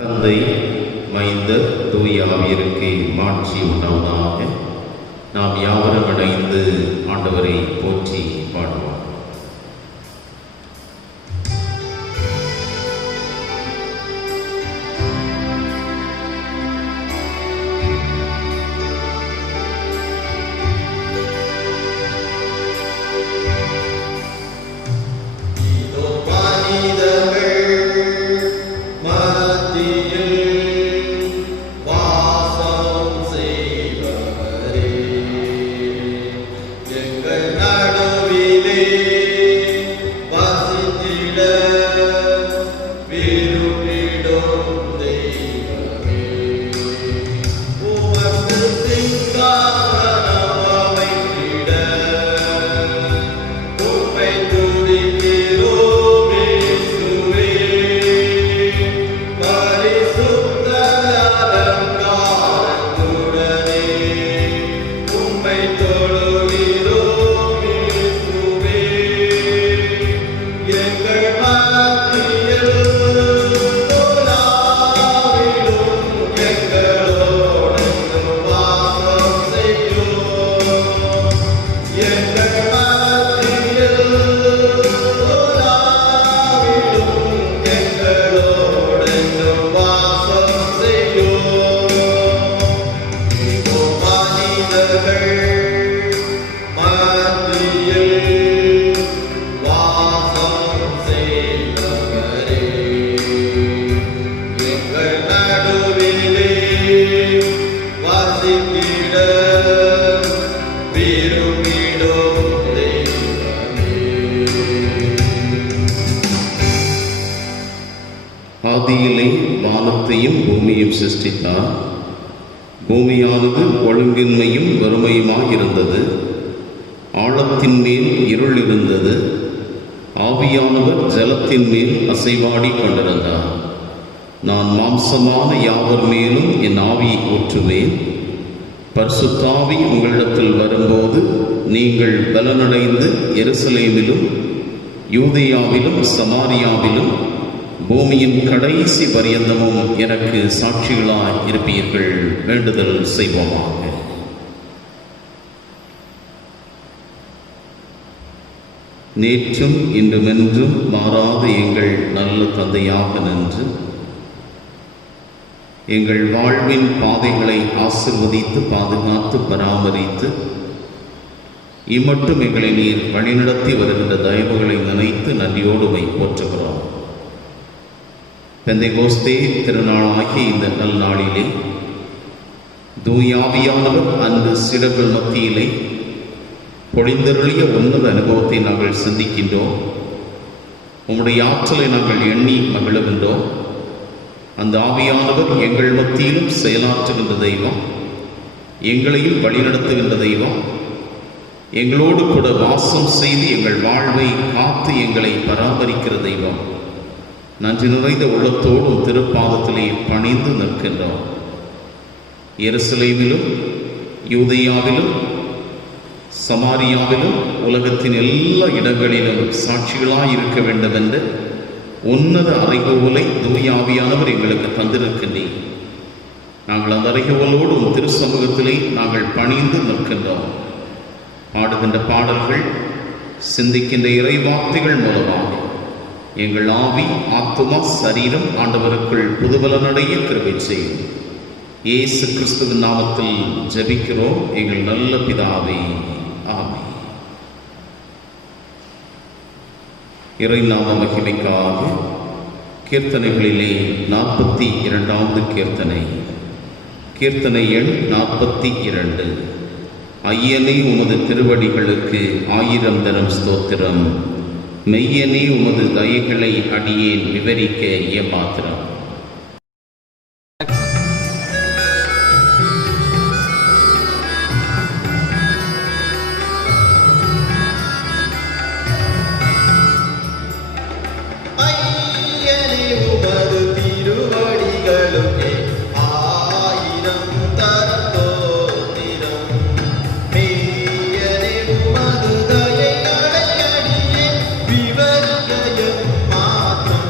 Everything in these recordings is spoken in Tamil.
தந்தை, மைந்தர், தூய ஆவியருக்கு மாட்சி உண்டாவதாக. நாம் யாவரும் இணைந்து ஆண்டவரை போற்றி பாடுவோம். ஆதியிலே வானத்தையும் பூமியையும் சிருஷ்டித்தார். பூமியானது ஒழுங்கின்மையும் வறுமையுமாயிருந்தது. ஆழத்தின் மேல் இருள் இருந்தது. ஆவியானவர் ஜலத்தின் மேல் அசைவாடி கொண்டிருந்தார். நான் மாம்சமான யாவர் மேலும் என் ஆவியை ஊற்றுவேன். பரிசுத்தாவி உங்களிடத்தில் வரும்போது நீங்கள் பலனடைந்து எருசலேமிலும் யூதேயாவிலும் சமாரியாவிலும் பூமியின் கடைசி பரியந்தமும் எனக்கு சாட்சிகளாய் இருப்பீர்கள். வேண்டுதல் செய்வோமாக. நேற்றும் இன்றுமென்றும் மாறாத எங்கள் நல்ல தந்தையாக நின்று எங்கள் வாழ்வின் பாதைகளை ஆசிர்வதித்து பாதுகாத்து பராமரித்து இம்மட்டும் எங்களை நீர் வழிநடத்தி வருகின்ற தயவுகளை நினைத்து நன்றியோடுமை போற்றுகிறோம். பெந்தைகோஸ்தே திருநாளாகிய இந்த நல்நாளிலே தூயாவியானவர் அன்று சிறர்கள் மத்தியிலே பொழிந்தருளிய உன்னத அனுபவத்தை நாங்கள் சிந்திக்கின்றோம். உம்முடைய ஆற்றலை நாங்கள் எண்ணி மகிழுகின்றோம். அந்த ஆவியானவர் எங்கள் மத்தியிலும் செயலாற்றுகின்ற தெய்வம், எங்களையும் வழிநடத்துகின்ற தெய்வம், எங்களோடு கூட வாசம் செய்து எங்கள் வாழ்வை காத்து எங்களை பராமரிக்கிற தெய்வம். நன்றி நிறைந்த உள்ளத்தோடும் திருப்பாதத்திலே பணிந்து நிற்கின்றோம். எருசலேமிலும் யூதேயாவிலும் சமாரியாவிலும் உலகத்தின் எல்லா இடங்களிலும் சாட்சிகளாய் இருக்க வேண்டும் என்று உன்னத அறைகோலை தூயாவியானவர் எங்களுக்கு தந்திருக்கின்றேன். நாங்கள் அந்த அறைகோலோடும் திருச்சமூகத்திலே நாங்கள் பணிந்து நிற்கின்றோம். பாடுகின்ற பாடல்கள், சிந்திக்கின்ற இறை வார்த்தைகள் மூலமாக எங்கள் ஆவி, ஆத்துமா, சரீரம் ஆண்டவருக்குள் புதுபலனடைய கிருபை செய்யும். இயேசு கிறிஸ்துவின் நாமத்தில் ஜெபிக்கிறோம் எங்கள் நல்ல பிதாவே, ஆமென். இறை நாம மகிமைக்காக கீர்த்தனைகளிலே 42வது கீர்த்தனை, கீர்த்தனை எண் 42. ஐயனே உமது திருவடிகளுக்கு 1000 தரம் ஸ்தோத்திரம். மெய்யனே உமது தயைகளை அடியேன் விவரிக்க ஏமாத்திரம். விவரிக்க மாத்திரம்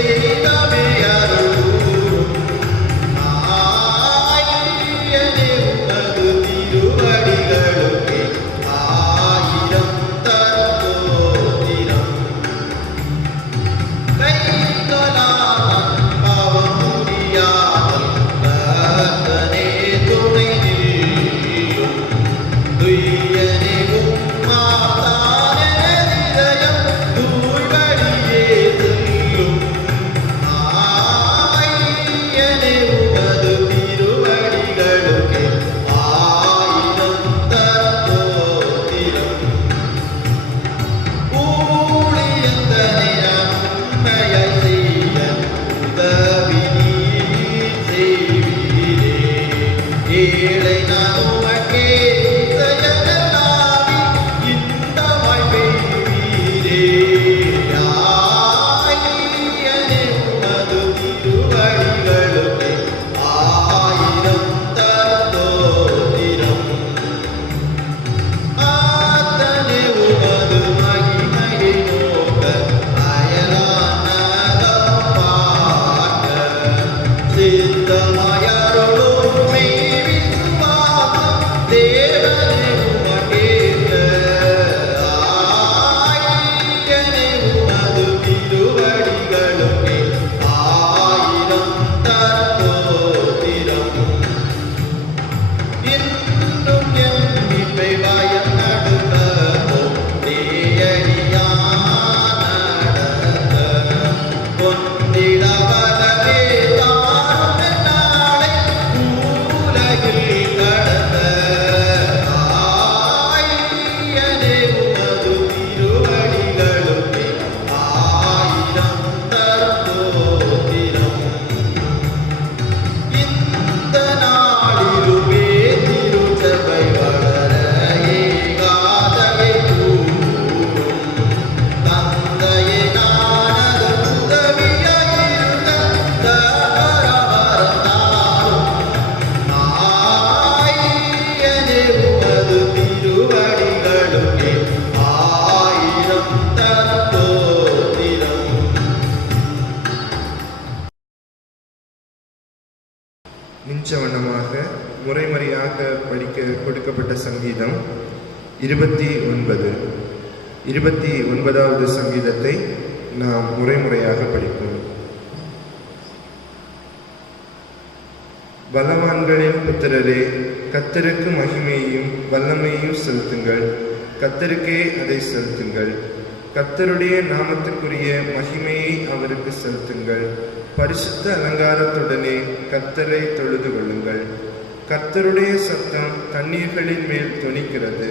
தெய்வமே அருளும் ஆயனே உனது திருவடிகளுக்கே ஆயிரம் தரத்தோத்திரம் கைகளால் பாவம் முடியாமல் கர்த்தனே துணை நில்லும் துய்யனே உம்மாதானே இதயம் தூய்வழியே செல்லும் ஆயனே உமது திருவடிகளுக்கே ஆயிரம் தரத்தோத்திரம் ஊழியந்தனை நன்மையை செய்ய உதவி நீர் செய்வீரே ஏழை நான் உமக்கே செயலாவி இன்பமாய் பெய்வீரே ஆயனே உமது திருவடிகளுக்கே ஆயிரம் தரத்தோத்திரம் ஆத்தனே உமது மகிமையை நோக்க அயலானகம் பார்க்க சித்தமாயருளும் மெய் விசுவாசம் தேவனே உமக்கேற்க ஆயனே உமது திருவடிகளுக்கே ஆயிரம் தரத்தோத்திரம் இன்னும் என் மீட்பை பயம் நடுங்கோ தேயடியானடத்த கொண்டிட வரவே தாரும் என்னாளை உலகில் கடந்த ஆயனே உமது திருவடிகளுக்கே ஆயிரம் தரத்தோத்திரம் இந்த நாளிலுமே திருச்சபை வளர ஏகாதையை கூறும் தந்தையை நானது உதவியாயிருந்த தகரவர்ந்தாலும் ஆயனே உமது திருவடிகளுக்கே ஆயிரம் தரத்தோத்திரம் நிச்சவண்ணமாக முறைமுறையாக படிக்க கொடுக்கப்பட்ட சங்கீதம் 29வது சங்கீதத்தை நாம் முறைமுறையாக படிப்போம். பலவான்களின் புத்திரரே, கர்த்தருக்கு மகிமையையும் வல்லமையையும் செலுத்துங்கள். கர்த்தருக்கே அதை செலுத்துங்கள். கர்த்தருடைய நாமத்துக்குரிய மகிமையை அவருக்கு செலுத்துங்கள். பரிசுத்த அலங்காரத்துடனே கர்த்தரை தொழுது கொள்ளுங்கள். கர்த்தருடைய சத்தம் தண்ணீர்களின் மேல் தொனிக்கிறது.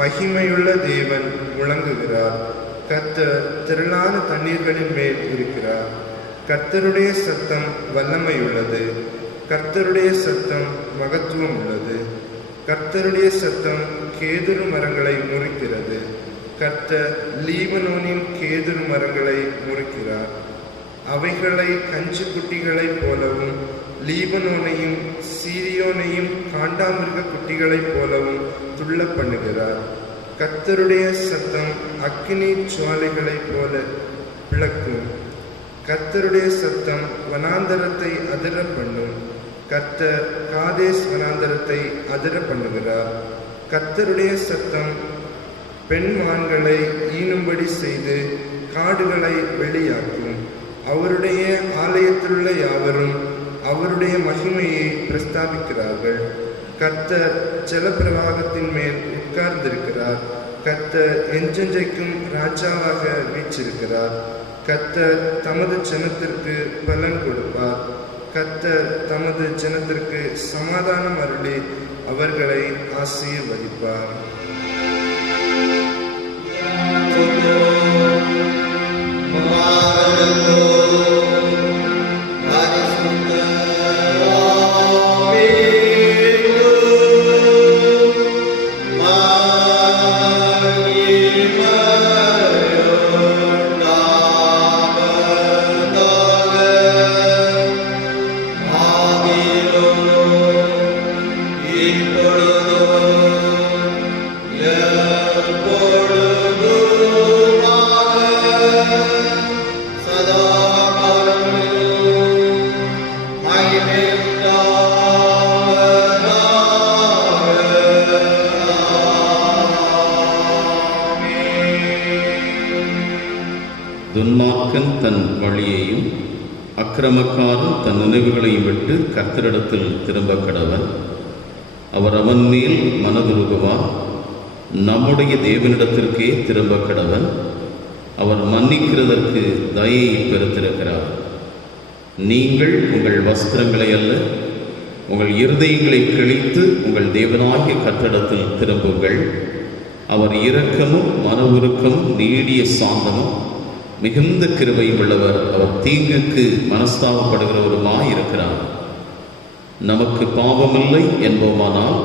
மகிமையுள்ள தேவன் முழங்குகிறார். கர்த்தர் திரளான தண்ணீர்களின் மேல் இருக்கிறார். கர்த்தருடைய சத்தம் வல்லமையுள்ளது. கர்த்தருடைய சத்தம் மகத்துவம் உள்ளது. கர்த்தருடைய சத்தம் கேதுரு மரங்களை முறிக்கிறது. கர்த்தர் லீபனோனின் கேதுரு மரங்களை முறிக்கிறார். அவைகளை கஞ்சு குட்டிகளைப் போலவும் லீபனோனையும் சீரியோனையும் காண்டாமிருக குட்டிகளைப் போலவும் துள்ள பண்ணுகிறார். கர்த்தருடைய சத்தம் அக்கினி ஜுவாலைகளைப் போல பிளக்கும். கர்த்தருடைய சத்தம் வனாந்தரத்தை அதிர பண்ணும். கர்த்தர் காதேஸ் வனாந்தரத்தை அதிர பண்ணுகிறார். கர்த்தருடைய சத்தம் பெண்மான்களை ஈனும்படி செய்து காடுகளை வெளியாக்கும். அவருடைய ஆலயத்திலுள்ள யாவரும் அவருடைய மகிமையை பிரஸ்தாபிக்கிறார்கள். கர்த்தர் ஜலப்பிரவாகத்தின் மேல் உட்கார்ந்திருக்கிறார். கர்த்தர் என்றென்றைக்கும் ராஜாவாக வீற்றிருக்கிறார். கர்த்தர் தமது ஜனத்திற்கு பலன் கொடுப்பார். கர்த்தர் தமது ஜனத்திற்கு சமாதானம் அருளி அவர்களை ஆசீர்வதிப்பார். சதா துன்மார்க்கன் தன் வழியையும் அக்கிரமக்காரன் தன் நினைவுகளையும் விட்டு கர்த்தரிடத்தில் திரும்ப கடவன். அவர் அவன் மேல் மனதுருகுவார். நம்முடைய தேவனிடத்திற்கே திரும்ப கடவன். அவர் மன்னிக்கிறதற்கு தயை பெருத்திருக்கிறார். நீங்கள் உங்கள் வஸ்திரங்களை அல்ல, உங்கள் இருதயங்களை கிழித்து உங்கள் தேவனாகிய கர்த்தரிடத்தில் திரும்புங்கள். அவர் இரக்கமும் மன உருக்கமும் நீடிய சாந்தமும் மிகுந்த கிருபையும் உள்ளவர். அவர் தீங்குக்கு மனஸ்தாபப்படுகிறவருமாய் இருக்கிறார். நமக்கு பாவமில்லை என்போமானால்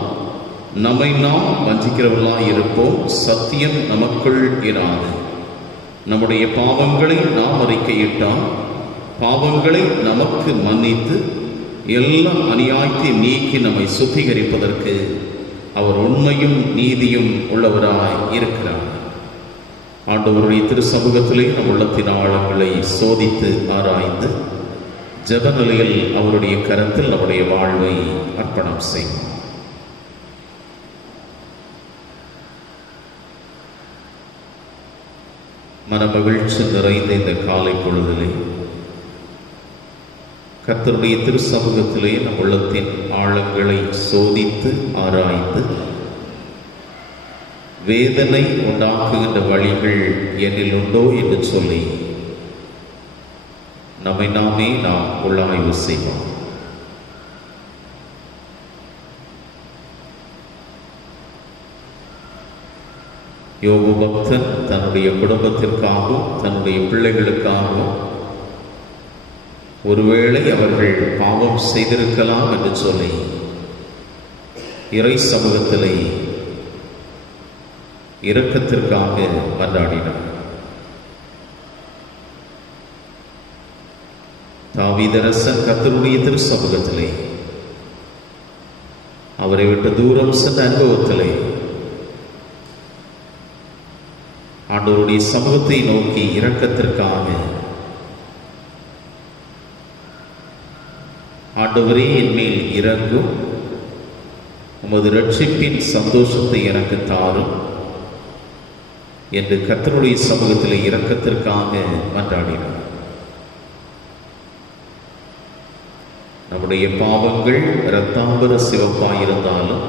நம்மை நாம் வஞ்சிக்கிறவர்களாய் இருப்போம். சத்தியம் நமக்குள் இராது. நம்முடைய பாவங்களை நாம் அறிக்கையிட்டால் பாவங்களை நமக்கு மன்னித்து எல்லா அநியாயத்தை நீக்கி நம்மை சுத்திகரிப்பதற்கு அவர் உண்மையும் நீதியும் உள்ளவராய் இருக்கிறார். ஆண்டவருடைய திரு சமூகத்திலே நம் உள்ளத்தின் ஆழங்களை சோதித்து ஆராய்ந்து ஜெப நிலையில் அவருடைய கரத்தில் நம்முடைய வாழ்வை அர்ப்பணம் செய்வோம். மனமகிழ்ச்சி நிறைந்த இந்த காலை பொழுதிலே கர்த்தருடைய திரு சமூகத்திலே நம் உள்ளத்தின் ஆழங்களை சோதித்து ஆராய்ந்து வேதனை உண்டாக்குகின்ற வழிகள் என்னில் உண்டோ என்று சொல்லி நம்மை நாமே நாம் உள்ளாய்வு செய்வோம். யோபு பக்தன் தன்னுடைய குடும்பத்திற்காகவும் தன்னுடைய பிள்ளைகளுக்காகவும் ஒருவேளை அவர்கள் பாவம் செய்திருக்கலாம் என்று சொல்லி இறை சமூகத்திலே இரக்கத்திற்காக மன்றாடினார். தாவீதரசன் கர்த்தருடைய திரு சமூகத்திலே அவரை விட்டு தூரம் சென்ற அனுபவத்திலே ஆண்டவருடைய சமூகத்தை நோக்கி இரக்கத்திற்காக, ஆண்டவரே என் மேல் இறங்கும், உமது ரட்சிப்பின் சந்தோஷத்தை எனக்கு தாரும் என்று கர்த்தருடைய சமூகத்திலே இரக்கத்திற்காக மன்றாடினார். நம்முடைய பாவங்கள் இரத்தாம்பர சிவப்பாயிருந்தாலும்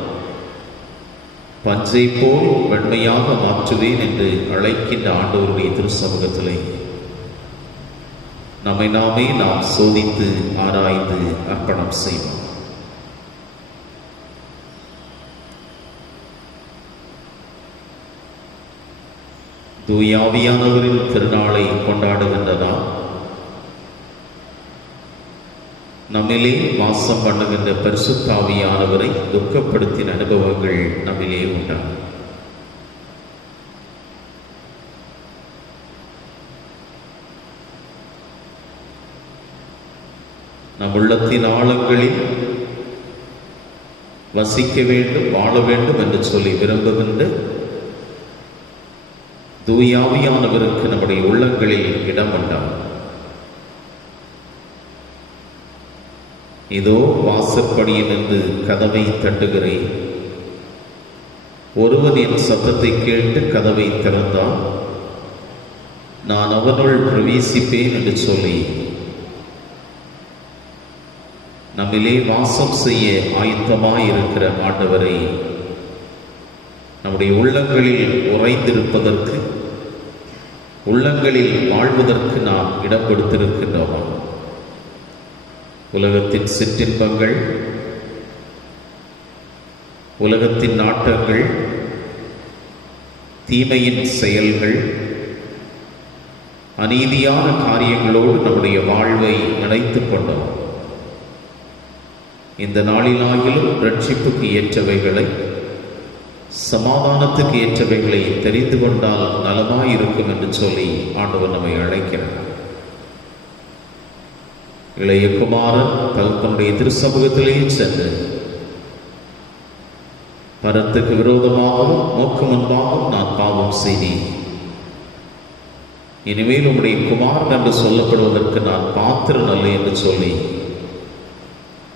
பஞ்சை போல் வெண்மையாக மாற்றுவேன் என்று அழைக்கின்ற ஆண்டவருடைய திரு சமூகத்திலே நம்மை நாமே நாம் சோதித்து ஆராய்ந்து அர்ப்பணம் செய்வோம். தூயாவியானவரின் திருநாளை கொண்டாடுகின்ற நாம் நம்மிலே வாசம் பண்ணுகின்ற பரிசுத்தாவியானவரை துக்கப்படுத்தின அனுபவங்கள் நம்மிலே உண்டாகும். நம் உள்ளத்தின் ஆழங்களில் வசிக்க வேண்டும், வாழ வேண்டும் என்று சொல்லி விரும்புகின்ற தூயாவியானவருக்கு நம்முடைய உள்ளங்களில் இடம் உண்டாகும். இதோ வாசற்படியில் நின்று கதவை தட்டுகிறேன். ஒருவன் என் சத்தத்தை கேட்டு கதவை திறந்தால் நான் அவனுள் பிரவேசிப்பேன் என்று சொல்லி நம்மிலே வாசம் செய்ய ஆயத்தமாயிருக்கிற ஆண்டவரை நம்முடைய உள்ளங்களில் உறைந்திருப்பதற்கு, உள்ளங்களில் வாழ்வதற்கு நாம் இடம் கொடுத்திருக்கின்றோம். உலகத்தின் சிற்றின்பங்கள், உலகத்தின் நாட்டங்கள், தீமையின் செயல்கள், அநீதியான காரியங்களோடு நம்முடைய வாழ்வை நினைத்துக் கொண்டோம். இந்த நாளிலாகிலும் ரட்சிப்புக்கு ஏற்றவைகளை, சமாதானத்துக்கு ஏற்றவைகளை தெரிந்து கொண்டால் நலமாயிருக்கும் என்று சொல்லி ஆண்டவர் நம்மை அழைக்கிறார். இளைய குமாரன் தன்னுடைய திரு சமூகத்திலே சென்று பரத்துக்கு விரோதமாகவும் நோக்கு முன்பாகவும் நான் பாவம் செய்தேன், இனிமேல் உம்முடைய குமாரன் என்று சொல்லப்படுவதற்கு நான் பாத்திரன் அல்ல என்று சொல்லி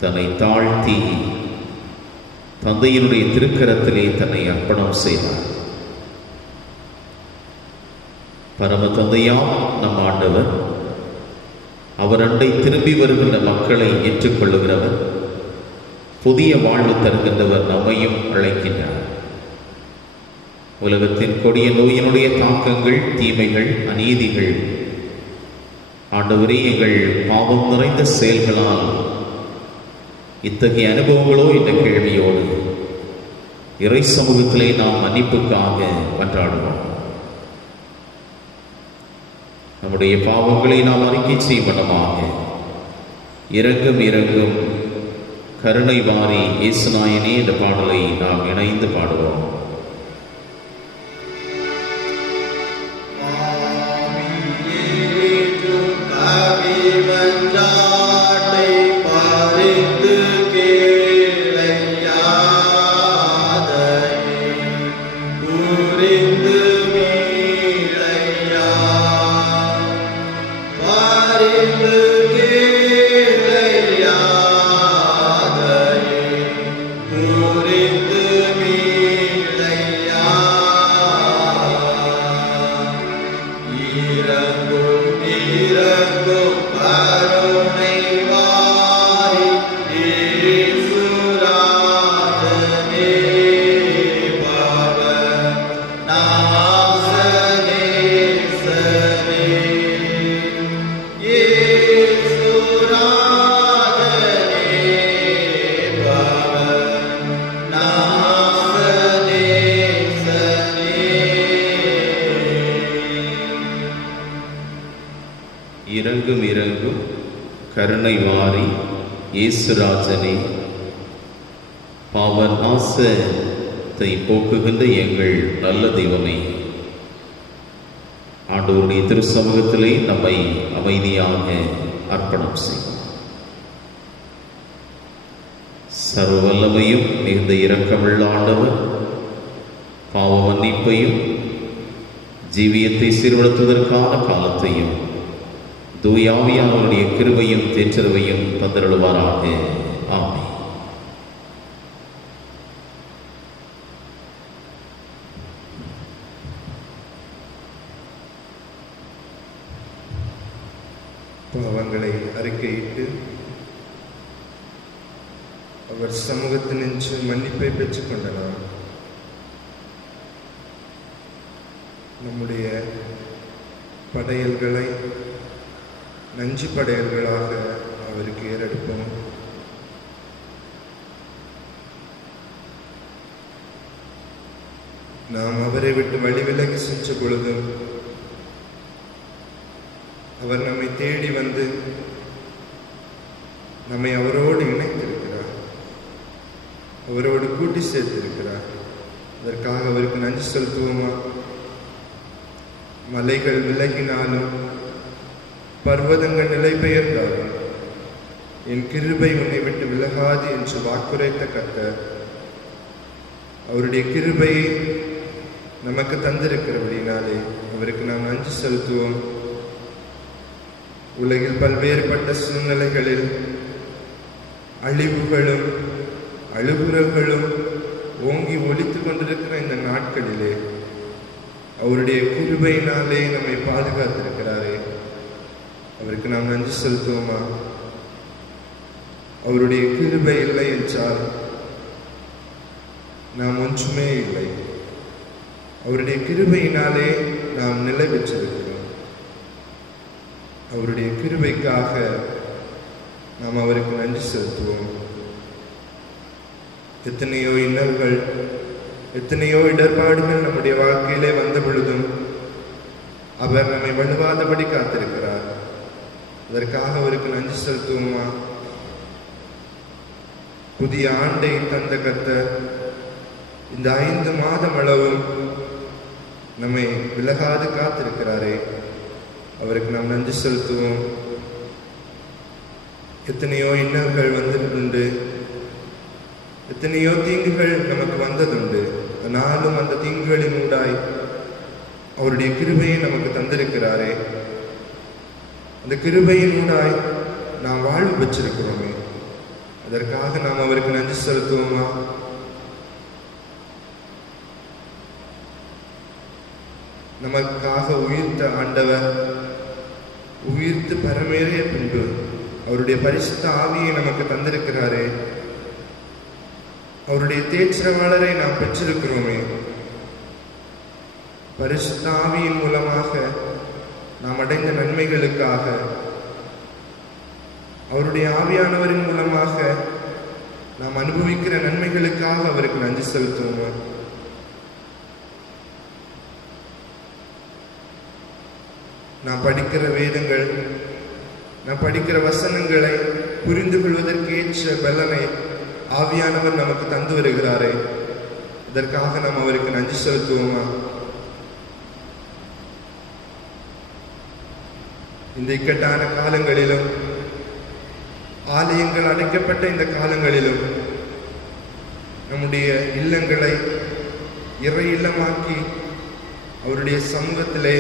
தன்னை தாழ்த்தி தந்தையினுடைய திருக்கரத்திலே தன்னை அர்ப்பணம் செய்தார். பரம தந்தையாம் நம் ஆண்டவர் அவர் அண்டை திரும்பி வருகின்ற மக்களை ஏற்றுக்கொள்ளுகிறவர், புதிய வாழ்வு தருகின்றவர், நம்மையும் அழைக்கின்றார். உலகத்தின் கொடிய நோயினுடைய தாக்கங்கள், தீமைகள், அநீதிகள் ஆண்டவரே எங்கள் பாவம் நிறைந்த செயல்களால் இத்தகைய அனுபவங்களோ என்ற கேள்வியோடு இறை சமூகத்திலே நாம் மன்னிப்புக்காக மன்றாடுவோம். நம்முடைய பாவங்களை நாம் அறிக்கை செய்வனமாக இரங்கும் கருணை வாரி இயேசுநாயனே என்ற பாடலை நாம் இணைந்து பாடுவோம். இரங்கும் கருணை வாரி இயேசுராஜனே, பாவ நாசத்தை போக்குகின்ற எங்கள் நல்ல தெய்வமே, ஆண்டவருடைய திருச்சமூகத்திலே நம்மை அமைதியாக அர்ப்பணம் செய்வோம். சர்வ வல்லமையும் மிகுந்த இரக்கமுள்ள ஆண்டவர் பாவ மன்னிப்பையும் ஜீவியத்தை சீர்படுத்துவதற்கான காலத்தையும் தூயாவியானவருடைய கிருபையும் தேற்றரவையும் தந்தருளுவாராக. ஆமென். பாவங்களை அறிக்கையிட்டு அவர் சமூகத்தில் நின்று மன்னிப்பை பெற்றுக்கொண்டனர். நம்முடைய படையல்களை நஞ்சு படையல்களாக அவருக்கு ஏறெடுப்போம். நாம் அவரை விட்டு வழிவிலகி சென்ற பொழுதும் அவர் நம்மை தேடி வந்து நம்மை அவரோடு இணைத்திருக்கிறார், அவரோடு கூட்டி சேர்த்திருக்கிறார். அதற்காக அவருக்கு நன்றி செலுத்துவோமா? மலைகள் விலகினாலும் பர்வதங்கள் நிலை பெயர்ந்தாலும் என் கிருபை உன்னை விட்டு விலகாது என்று வாக்குரைத்த கர்த்தர் அவருடைய கிருபையை நமக்கு தந்திருக்கிறபடினாலே அவருக்கு நாம் நன்றி செலுத்துவோம். உலகில் பல்வேறுபட்ட சூழ்நிலைகளில் அழிவுகளும் அழுகுறல்களும் ஓங்கி ஒலித்து கொண்டிருக்கிற இந்த நாட்களிலே அவருடைய கிருபையினாலே நம்மை பாதுகாத்திருக்கிறாரே, அவருக்கு நாம் நன்றி செலுத்துவோமா? அவருடைய கிருபை இல்லை என்றால் நாம் ஒன்றுமே இல்லை. அவருடைய கிருபையினாலே நாம் நிலை பெற்றிருக்கிறோம். அவருடைய கிருபைக்காக நாம் அவருக்கு நன்றி செலுத்துவோம். எத்தனையோ இன்னல்கள், எத்தனையோ இடர்பாடுகள் நம்முடைய வாழ்க்கையிலே வந்த பொழுதும் அவர் நம்மை வலுவாதபடி காத்திருக்கிறார். அதற்காக அவருக்கு நன்றி செலுத்துவோமா? புதிய ஆண்டை தந்த கர்த்தர் இந்த 5 மாதம் அளவும் நம்மை விலகாது காத்திருக்கிறாரே, அவருக்கு நாம் நன்றி செலுத்துவோம். எத்தனையோ இன்னல்கள் வந்ததுண்டு, எத்தனையோ தீங்குகள் நமக்கு வந்ததுண்டு. ஆனாலும் அந்த தீங்குகளின் ஊடாய் அவருடைய கிருபையை நமக்கு தந்திருக்கிறாரே, அந்த கிருபையின் ஊடாய் நாம் வாழ்வு பெற்றிருக்கிறோமே, அதற்காக நாம் அவருக்கு நன்றி செலுத்துவோமா? நமக்காக உயிர்த்த ஆண்டவர் உயிர்த்து பரமேறிய பின்பு அவருடைய பரிசுத்த ஆவியை நமக்கு தந்திருக்கிறாரே, அவருடைய தேற்றவாளரை நாம் பெற்றிருக்கிறோமே. பரிசுத்த ஆவியின் மூலமாக நாம் அடைந்த நன்மைகளுக்காக, அவருடைய ஆவியானவரின் மூலமாக நாம் அனுபவிக்கிற நன்மைகளுக்காக அவருக்கு நன்றி செலுத்துவோம். நாம் படிக்கிற வேதங்கள், நாம் படிக்கிற வசனங்களை புரிந்து கொள்வதற்கேற்ற பலனை ஆவியானவர் நமக்கு தந்து வருகிறாரே, இதற்காக நாம் அவருக்கு நன்றி செலுத்துவோமா? இந்த இக்கட்டான காலங்களிலும், ஆலயங்கள் அடைக்கப்பட்ட இந்த காலங்களிலும் நம்முடைய இல்லங்களை இறை இல்லமாக்கி அவருடைய சமூகத்திலே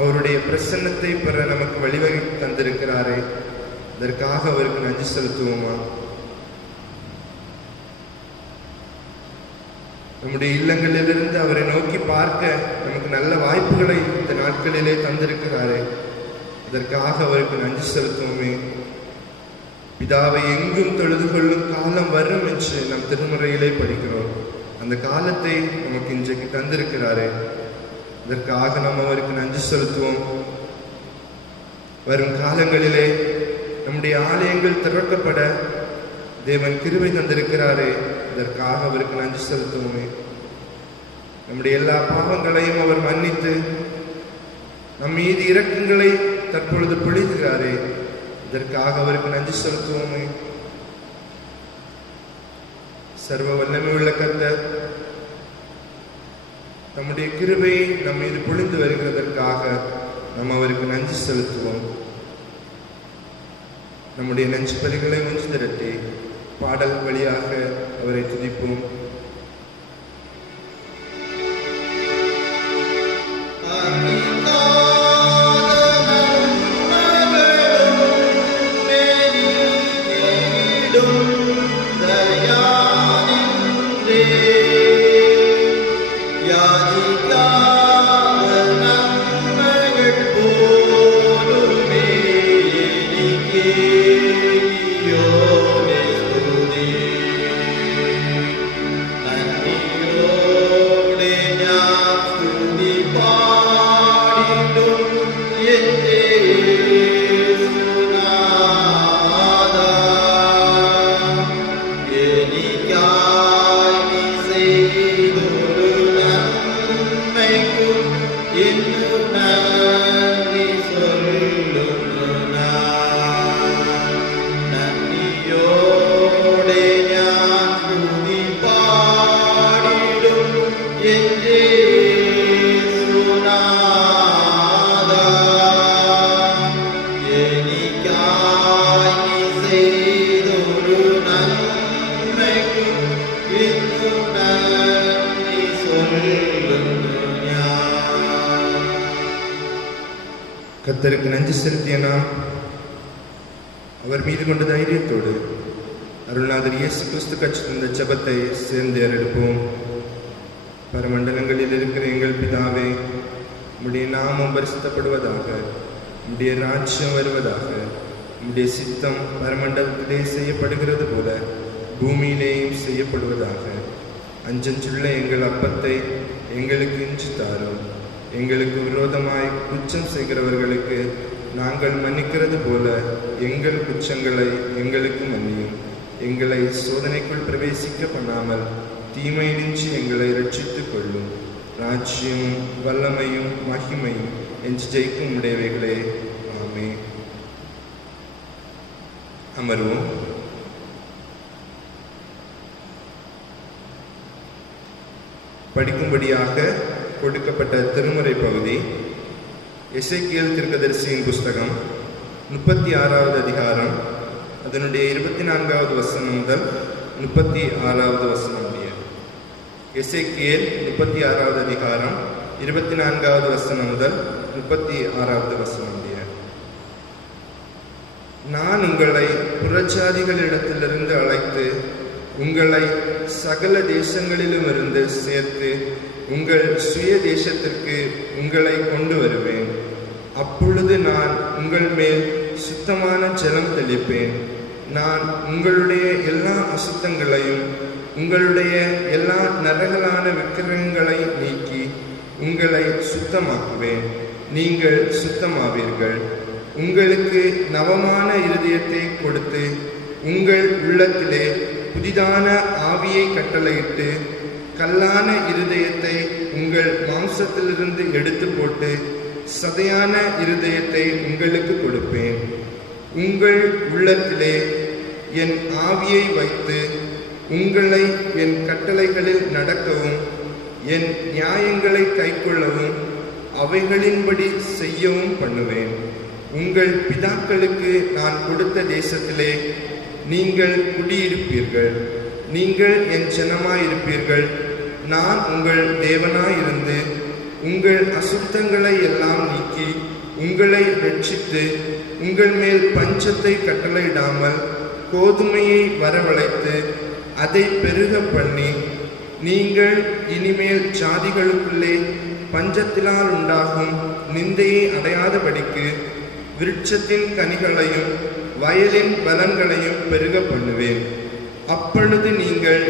அவருடைய பிரசன்னத்தை பெற நமக்கு வழிவகை தந்திருக்கிறாரே, இதற்காக அவருக்கு நன்றி செலுத்துவோமா? நம்முடைய இல்லங்களிலிருந்து அவரை நோக்கி பார்க்க நமக்கு நல்ல வாய்ப்புகளை இந்த நாட்களிலே தந்திருக்கிறாரே, இதற்காக அவருக்கு நன்றி செலுத்துவோமே. பிதாவை எங்கும் தொழுது கொள்ளும் காலம் வரும் என்று நம் திருமுறையிலே படிக்கிறோம். அந்த காலத்தை நமக்கு இன்றைக்கு தந்திருக்கிறாரே, இதற்காக நாம் அவருக்கு நன்றி செலுத்துவோம். வரும் காலங்களிலே நம்முடைய ஆலயங்கள் திறக்கப்பட தேவன் கிருபை தந்திருக்கிறாரே, இதற்காக அவருக்கு நன்றி செலுத்துவோமே. நம்முடைய எல்லா பாவங்களையும் அவர் மன்னித்து நம் மீது இரக்கங்களை தற்பொழுது பொழிகிறாரே, இதற்காக அவருக்கு நன்றி செலுத்துவோமே. சர்வ வல்லமை உள்ள கர்த்தர் நம்முடைய கிருபையை நம் மீது பொழிந்து வருகிறதற்காக நாம் அவருக்கு நன்றி செலுத்துவோம். நம்முடைய நெஞ்சு பலிகளை ஒன்று திரட்டி பாடல் வழியாக அவரை துதிப்போம். கர்த்தருக்கு நன்றி செலுத்திய நாம் அவர் மீது கொண்ட தைரியத்தோடு அருள்நாதர் இயேசு கிறிஸ்து கற்று இந்த ஜெபத்தை சேர்ந்து ஏறெடுப்போம். பரமண்டலங்களில் இருக்கிற எங்கள் பிதாவே, உம்முடைய நாமம் பரிசுத்தப்படுவதாக, உம்முடைய ராஜ்யம் வருவதாக, உம்முடைய சித்தம் பரமண்டலத்திலே செய்யப்படுகிறது போல பூமியிலேயும் செய்யப்படுவதாக. அஞ்சஞ்சுள்ள எங்கள் அப்பத்தை எங்களுக்கு இன்று தாரும். எங்களுக்கு விரோதமாய் குற்றம் செய்கிறவர்களுக்கு நாங்கள் மன்னிக்கிறது போல எங்கள் குற்றங்களை எங்களுக்கு மன்னியும். எங்களை சோதனைக்குள் பிரவேசிக்க பண்ணாமல் தீமையின்றி எங்களை ரட்சித்துக் கொள்ளும். ராஜ்யமும் வல்லமையும் மகிமையும் என்று ஜெயிக்கும் உடையவைகளே. ஆமே. அமர்வோம். படிக்கும்படியாக கொடுக்கப்பட்ட திருமுறை பகுதி எசேக்கியேல் தீர்க்கதரிசியின் புஸ்தகம் 36வது அதிகாரம், அதனுடைய 24வது வசனம் முதல் 36வது வசனம் முடிய. எசேக்கியேல் 36வது அதிகாரம் 24வது வசனம் முதல் 36வது வசனம் முடிய. நான் உங்களை புறஜாதிகளிடத்திலிருந்து அழைத்து உங்களை சகல தேசங்களிலும் இருந்து சேர்த்து உங்கள் சுய தேசத்திற்கு உங்களை கொண்டு வருவேன். அப்பொழுது நான் உங்கள் மேல் சுத்தமான ஜலம் தெளிப்பேன். நான் உங்களுடைய எல்லா அசுத்தங்களையும் உங்களுடைய எல்லா நரகலான விக்கிரகங்களை நீக்கி உங்களை சுத்தமாக்குவேன். நீங்கள் சுத்தமாவீர்கள். உங்களுக்கு நவமான இருதயத்தை கொடுத்து உங்கள் உள்ளத்திலே புதிதான ஆவியை கட்டளையிட்டு கல்லான இருதயத்தை உங்கள் மாம்சத்திலிருந்து எடுத்து போட்டு சதையான இருதயத்தை உங்களுக்கு கொடுப்பேன். உங்கள் உள்ளத்திலே என் ஆவியை வைத்து உங்களை என் கட்டளைகளில் நடக்கவும் என் நியாயங்களை கைக்கொள்ளவும் அவைகளின்படி செய்யவும் பண்ணுவேன். உங்கள் பிதாக்களுக்கு நான் கொடுத்த தேசத்திலே நீங்கள் குடியிருப்பீர்கள். நீங்கள் என் ஜனமாயிருப்பீர்கள். நான் உங்கள் தேவனாயிருந்து உங்கள் அசுத்தங்களை எல்லாம் நீக்கி உங்களை ரட்சித்து உங்கள் மேல் பஞ்சத்தை கட்டளையிடாமல் கோதுமையை வரவழைத்து அதை பெருக பண்ணி நீங்கள் இனிமேல் ஜாதிகளுக்குள்ளே பஞ்சத்தினால் உண்டாகும் நிந்தையை அடையாதபடிக்கு விருட்சத்தின் கனிகளையும் வயலின் பலன்களையும் பெருக பண்ணுவேன். அப்பொழுது நீங்கள்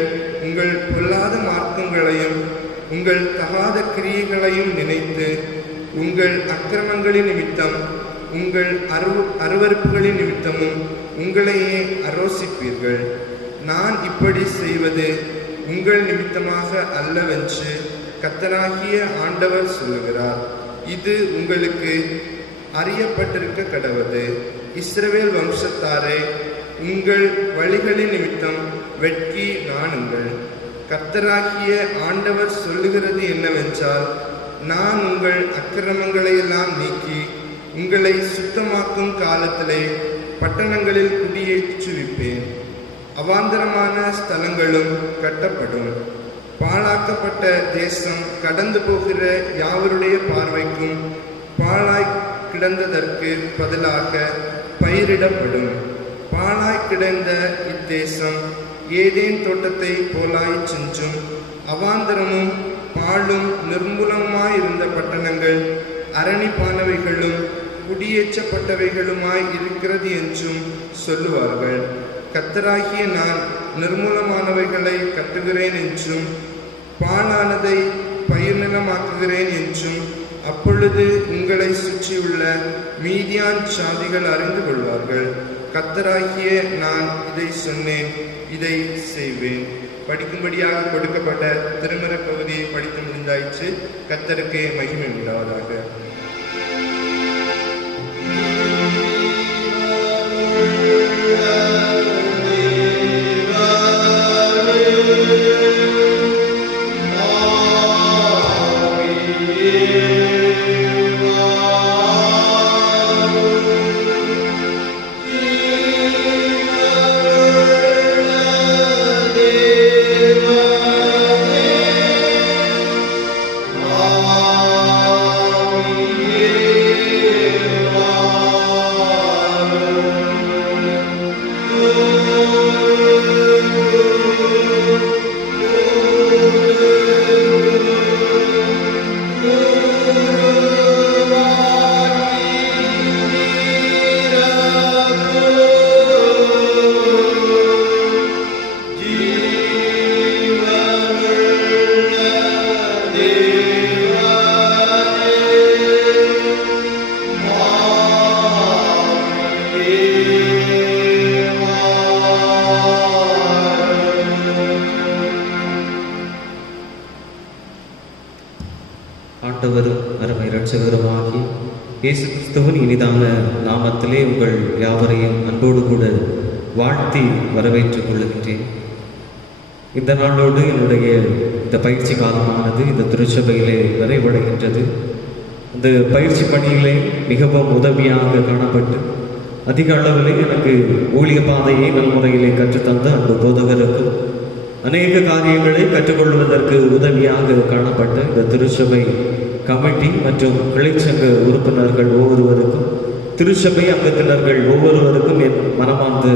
உங்கள் பொல்லாத மார்க்கங்களையும் உங்கள் தகாத கிரியைகளையும் நினைத்து உங்கள் அக்கிரமங்களின் நிமித்தம் உங்கள் அருவருப்புகளின் நிமித்தமும் உங்களையே அரோசிப்பீர்கள். நான் இப்படி செய்வது உங்கள் நிமித்தமாக அல்லவென்று கர்த்தராகிய ஆண்டவர் சொல்லுகிறார். இது உங்களுக்கு அறியப்பட்டிருக்க கடவது. இஸ்ரவேல் வம்சத்தாரே, உங்கள் வழிகளின் நிமித்தம் வெட்கி நாணுங்கள். கர்த்தராகிய ஆண்டவர் சொல்லுகிறது என்னவென்றால், நான் உங்கள் அக்கிரமங்களை எல்லாம் நீக்கி உங்களை சுத்தமாக்கும் காலத்திலே பட்டணங்களில் குடியேற்றுவிப்பேன். அவாந்தரமான ஸ்தலங்களும் கட்டப்படும். பாழாக்கப்பட்ட தேசம் கடந்து போகிற யாவருடைய பார்வைக்கும் பாழாய் கிடந்ததற்கு பதிலாக பயிரிடப்படும். பாழாய் கிடந்த இத்தேசம் ஏதேன் தோட்டத்தை போலாய் சென்றும் அவாந்தரமும் பாழும் நிர்மூலமாயிருந்த பட்டணங்கள் அரணிப்பானவைகளும் குடியேற்றப்பட்டவைகளுமாய் இருக்கிறது என்றும் சொல்லுவார்கள். கர்த்தராகிய நான் நிர்மூலமானவைகளை கட்டுகிறேன் என்றும் பாழானதை பயிர் நிலமாக்குகிறேன் என்றும் அப்பொழுது உங்களை சுற்றியுள்ள மீதியான் சாதிகள் அறிந்து கொள்வார்கள். கர்த்தராகிய நான் இதை சொன்னேன், இதை செய்வேன். படிக்கும்படியாக கொடுக்கப்பட்ட திருமறை பகுதியை படித்து முடிந்தாயிற்று. கர்த்தருக்கே மகிமை உண்டாவதாக. ஆண்டவரும் அருமை இரட்சகருமாகி இயேசு கிறிஸ்துவின் இனிதான நாமத்திலே உங்கள் யாவரையும் அன்போடு கூட வாழ்த்தி வரவேற்றுக் கொள்கின்றேன். இந்த நாளோடு என்னுடைய இந்த பயிற்சி காலமானது இந்த திருச்சபையிலே நிறைவடைகின்றது. இந்த பயிற்சி பணியிலே மிகவும் உதவியாக காணப்பட்டு அதிக அளவிலே எனக்கு ஊழிய பாதையை நல்முறையிலே கற்றுத்தந்த அந்த போதகருக்கும் அநேக காரியங்களை கற்றுக்கொள்வதற்கு உதவியாக காணப்பட்ட இந்த திருச்சபை கமிட்டி மற்றும் கிளைச்சங்க உறுப்பினர்கள் ஒவ்வொருவருக்கும், திருச்சபை அங்கத்தினர்கள் ஒவ்வொருவருக்கும் என் மனமார்ந்த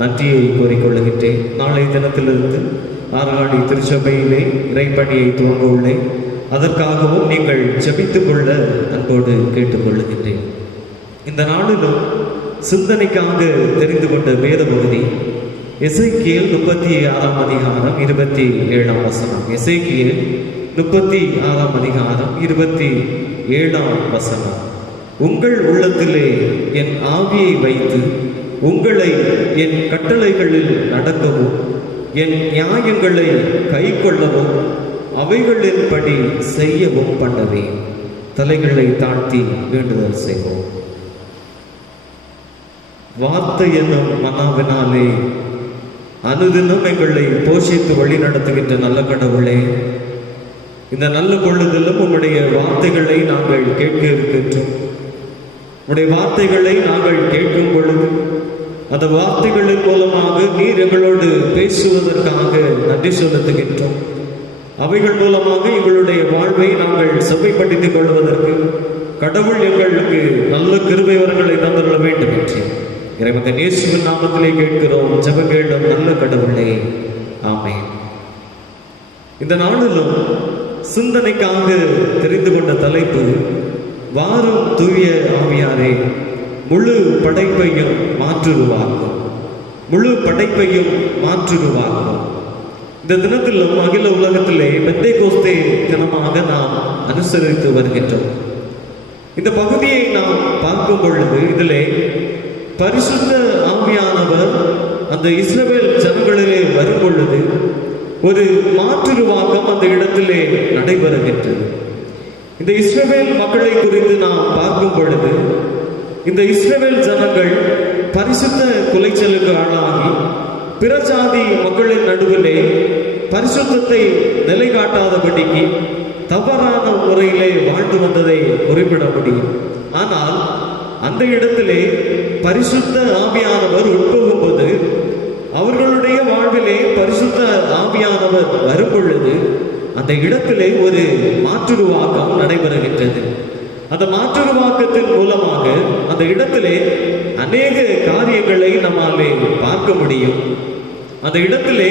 நன்றியை கோரிக்கொள்ளுகின்றேன். நாளை தினத்திலிருந்து ஆறுகாணி திருச்சபையிலே இறைப்பணியை துவங்க உள்ளேன். அதற்காகவும் நீங்கள் ஜெபித்துக் கொள்ள அன்போடு கேட்டுக்கொள்ளுகின்றேன். இந்த நாளிலும் சிந்தனைக்காக தெரிந்து கொண்ட வேத பகுதி எசேக்கியேல் 36ஆம் அதிகாரம் 27ஆம் வசனம். எசேக்கியேல் 36ஆம் அதிகாரம் 27ஆம் வசனம். உங்கள் உள்ளத்திலே என் ஆவியை வைத்து உங்களை என் கட்டளைகளில் நடக்கவும் என் நியாயங்களை கைக்கொள்ளவும் அவைகளின்படி செய்யவும் பண்ணுவேன். தலைகளை தாழ்த்தி வேண்டுதல் செய்வோம். வார்த்தை என்னும் மனாவினாலே அனுதினம் எங்களை போஷித்து வழி நடத்துகின்ற நல்ல கடவுளே, இந்த நல்ல பொழுதிலும் உம்முடைய வார்த்தைகளை நாங்கள் கேட்க இருக்கின்றோம். உடைய வார்த்தைகளை நாங்கள் கேட்கும் பொழுது அந்த வார்த்தைகளின் மூலமாக நீர் எங்களோடு பேசுவதற்காக நன்றி செலுத்துகின்றோம். அவைகள் மூலமாக எங்களுடைய வாழ்வை நாங்கள் செவ்வைப்படுத்திக் கொள்வதற்கு கடவுள் எங்களுக்கு நல்ல கிருபை வரங்களை தந்துள்ள வேண்டும் என்று இறைவன் இயேசுவின் நாமத்திலே கேட்கிறோம். ஜெபங்களும் நல்ல கடவுளே, ஆமென். இந்த நாளிலும் சிந்தனைக்காக தெரிந்து கொண்ட தலைப்பு, வாரும் தூய ஆவியாரே முழு படைப்பையும் மாற்றுருவாக்கும். முழு படைப்பையும் மாற்றுருவாக்கும். இந்த தினத்திலும் அகில உலகத்திலே பெந்தேகோஸ்தே தினமாக நாம் அனுசரித்து வருகின்றோம். இந்த பகுதியை நாம் பார்க்கும் பொழுது இதிலே பரிசுத்த ஆவியானவர் அந்த இஸ்ரவேல் ஜனங்களிலே வரும் பொழுது ஒரு மாற்றுருவாக்கம் அந்த இடத்திலே நடைபெறுகின்றது. இந்த இஸ்ரவேல் மக்களை குறித்து நாம் பார்க்கும் பொழுது இந்த இஸ்ரவேல் ஜனங்கள் பரிசுத்த குலைச்சலுக்கு ஆளாகி பிற ஜாதி மக்களின் நடுவிலே பரிசுத்தத்தை நிலை காட்டாதபடிக்கு தவறான முறையிலே வாழ்ந்து வந்ததை குறிப்பிட முடியும். ஆனால் அந்த இடத்திலே பரிசுத்த ஆவியானவர் உட்புகும்போது அவர்களுடைய வாழ்விலே பரிசுத்த ஆவியானவர் வரும் பொழுது அந்த இடத்திலே ஒரு மாற்றுருவாக்கம் நடைபெறுகின்றது. அந்த மாற்றுருவாக்கத்தின் மூலமாக அந்த இடத்திலே அநேக காரியங்களை நம்மாலே பார்க்க முடியும். அந்த இடத்திலே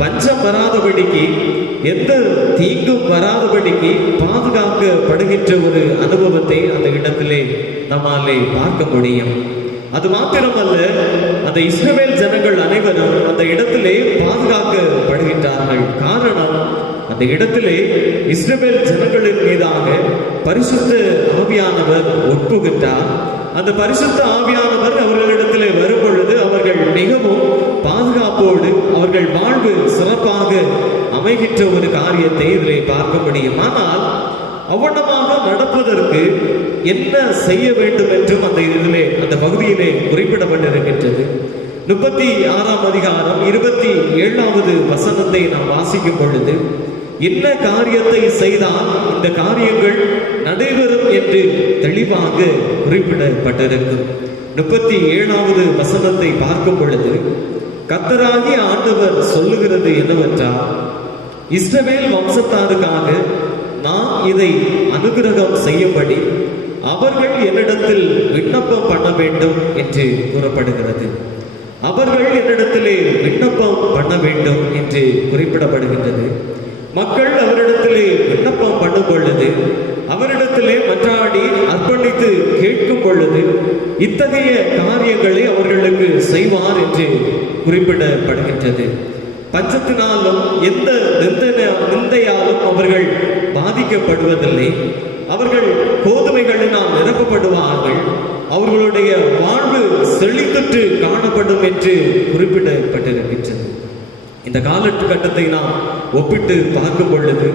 பஞ்சம் வராதபடிக்கு, எந்த தீங்கும் வராதபடிக்கு பாதுகாக்கப்படுகின்ற ஒரு அனுபவத்தை அந்த இடத்திலே நம்மாலே பார்க்க முடியும். அது மாத்திரமல்ல, அந்த இஸ்ரவேல் ஜனங்கள் அனைவரும் அந்த இடத்திலே பாதுகாக்கப்படுகின்றார்கள். காரணம், அந்த இடத்திலே இஸ்ரவேல் ஜனங்களின் மீதாக பரிசுத்த ஆவியானவர் ஒப்புகின்றார். அந்த பரிசுத்த ஆவியானவர் அவர்களிடத்திலே வரும் பொழுது அவர்கள் மிகவும் பாதுகாப்போடு அவர்கள் வாழ்வு சிறப்பாக அமைகின்ற ஒரு காரியத்தை இதிலே பார்க்க முடியும். ஆனால் அவ்வளமாக நடப்பதற்கு என்ன செய்ய வேண்டும் என்றும் அந்த இதிலே அந்த பகுதியிலே குறிப்பிடப்பட்டிருக்கின்றது. 36ஆம் அதிகாரம் 27வது வசனத்தை நாம் வாசிக்கும் பொழுது, என்ன காரியத்தை செய்தால் இந்த காரியங்கள் நடைபெறும் என்று தெளிவாக குறிப்பிடப்பட்டிருக்கும். 37வது வசனத்தை பார்க்கும் பொழுது, கர்த்தராகிய ஆண்டவர் சொல்லுகிறது என்னவென்றால், இஸ்ரவேல் வம்சத்தாருக்காக நான் இதை அனுக்கிரகம் செய்யும்படி அவர்கள் என்னிடத்தில் விண்ணப்பம் பண்ண வேண்டும் என்று கூறப்படுகிறது. அவர்கள் என்னிடத்திலே விண்ணப்பம் பண்ண வேண்டும் என்று குறிப்பிடப்படுகின்றது. மக்கள் அவரிடத்திலே விண்ணப்பம் பண்ணும் பொழுது, அவரிடத்திலே மன்றாடி அர்ப்பணித்து கேட்கும் பொழுது இத்தகைய காரியங்களை அவர்களுக்கு செய்வார் என்று குறிப்பிடப்படுகின்றது. பஞ்சத்தினாலும் எந்த நிந்தையாலும் அவர்கள் பாதிக்கப்படுவதில்லை. அவர்கள் கோதுமைகளினால் நிரப்பப்படுவார்கள். அவர்களுடைய வாழ்வு செழித்துற்று காணப்படும் என்று குறிப்பிடப்பட்டிருக்கின்றது. இந்த காலகட்டத்தை நாம் ஒப்பிட்டு பார்க்கும் பொழுது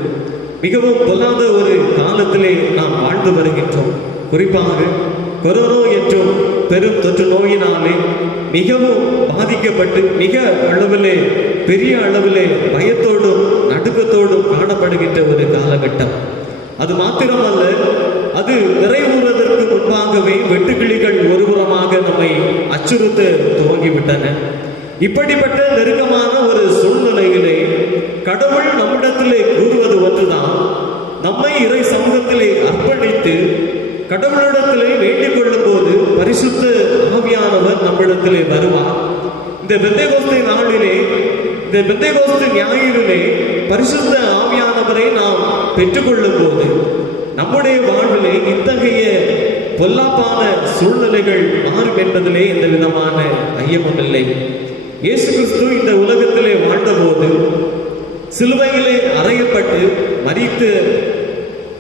மிகவும் பொல்லாத ஒரு காலத்திலே நாம் வாழ்ந்து வருகின்றோம். குறிப்பாக கொரோனா என்றும் பெரும் தொற்று நோயினாலே மிகவும் பாதிக்கப்பட்டு மிக அளவிலே பெரிய அளவிலே பயத்தோடும் நடுக்கத்தோடும் காணப்படுகின்ற ஒரு காலகட்டம். அது மாத்திரமல்ல, அது நிறைவுறுவதற்கு முன்பாகவே வெட்டுக்கிளிகள் ஒருபுறமாக நம்மை அச்சுறுத்த துவங்கிவிட்டன. இப்படிப்பட்ட நெருக்கமான ஒரு சூழ்நிலையிலே கடவுள் நம்மிடத்திலே கூறுவது ஒன்றுதான், நம்மை இறை சமூகத்திலே அர்ப்பணித்து கடவுளிடத்திலே வேண்டிக் கொள்ளும் போது பரிசுத்த ஆவியானவர் நம்மிடத்திலே வருவார். இந்த பெந்தேகோஸ்தே நாளிலே, இந்த பெந்தேகோஸ்தே ஞாயிறிலே பரிசுத்த ஆவியானவரை நாம் பெற்றுக்கொள்ளும் போது நம்முடைய வாழ்விலே இத்தகைய பொல்லாப்பான சூழ்நிலைகள் மாறும் என்பதிலே எந்த விதமான ஐயமும் இல்லை. இயேசு கிறிஸ்து இந்த உலகத்திலே வாழ்ந்தபோது சிலுவையிலே அறையப்பட்டு மரித்த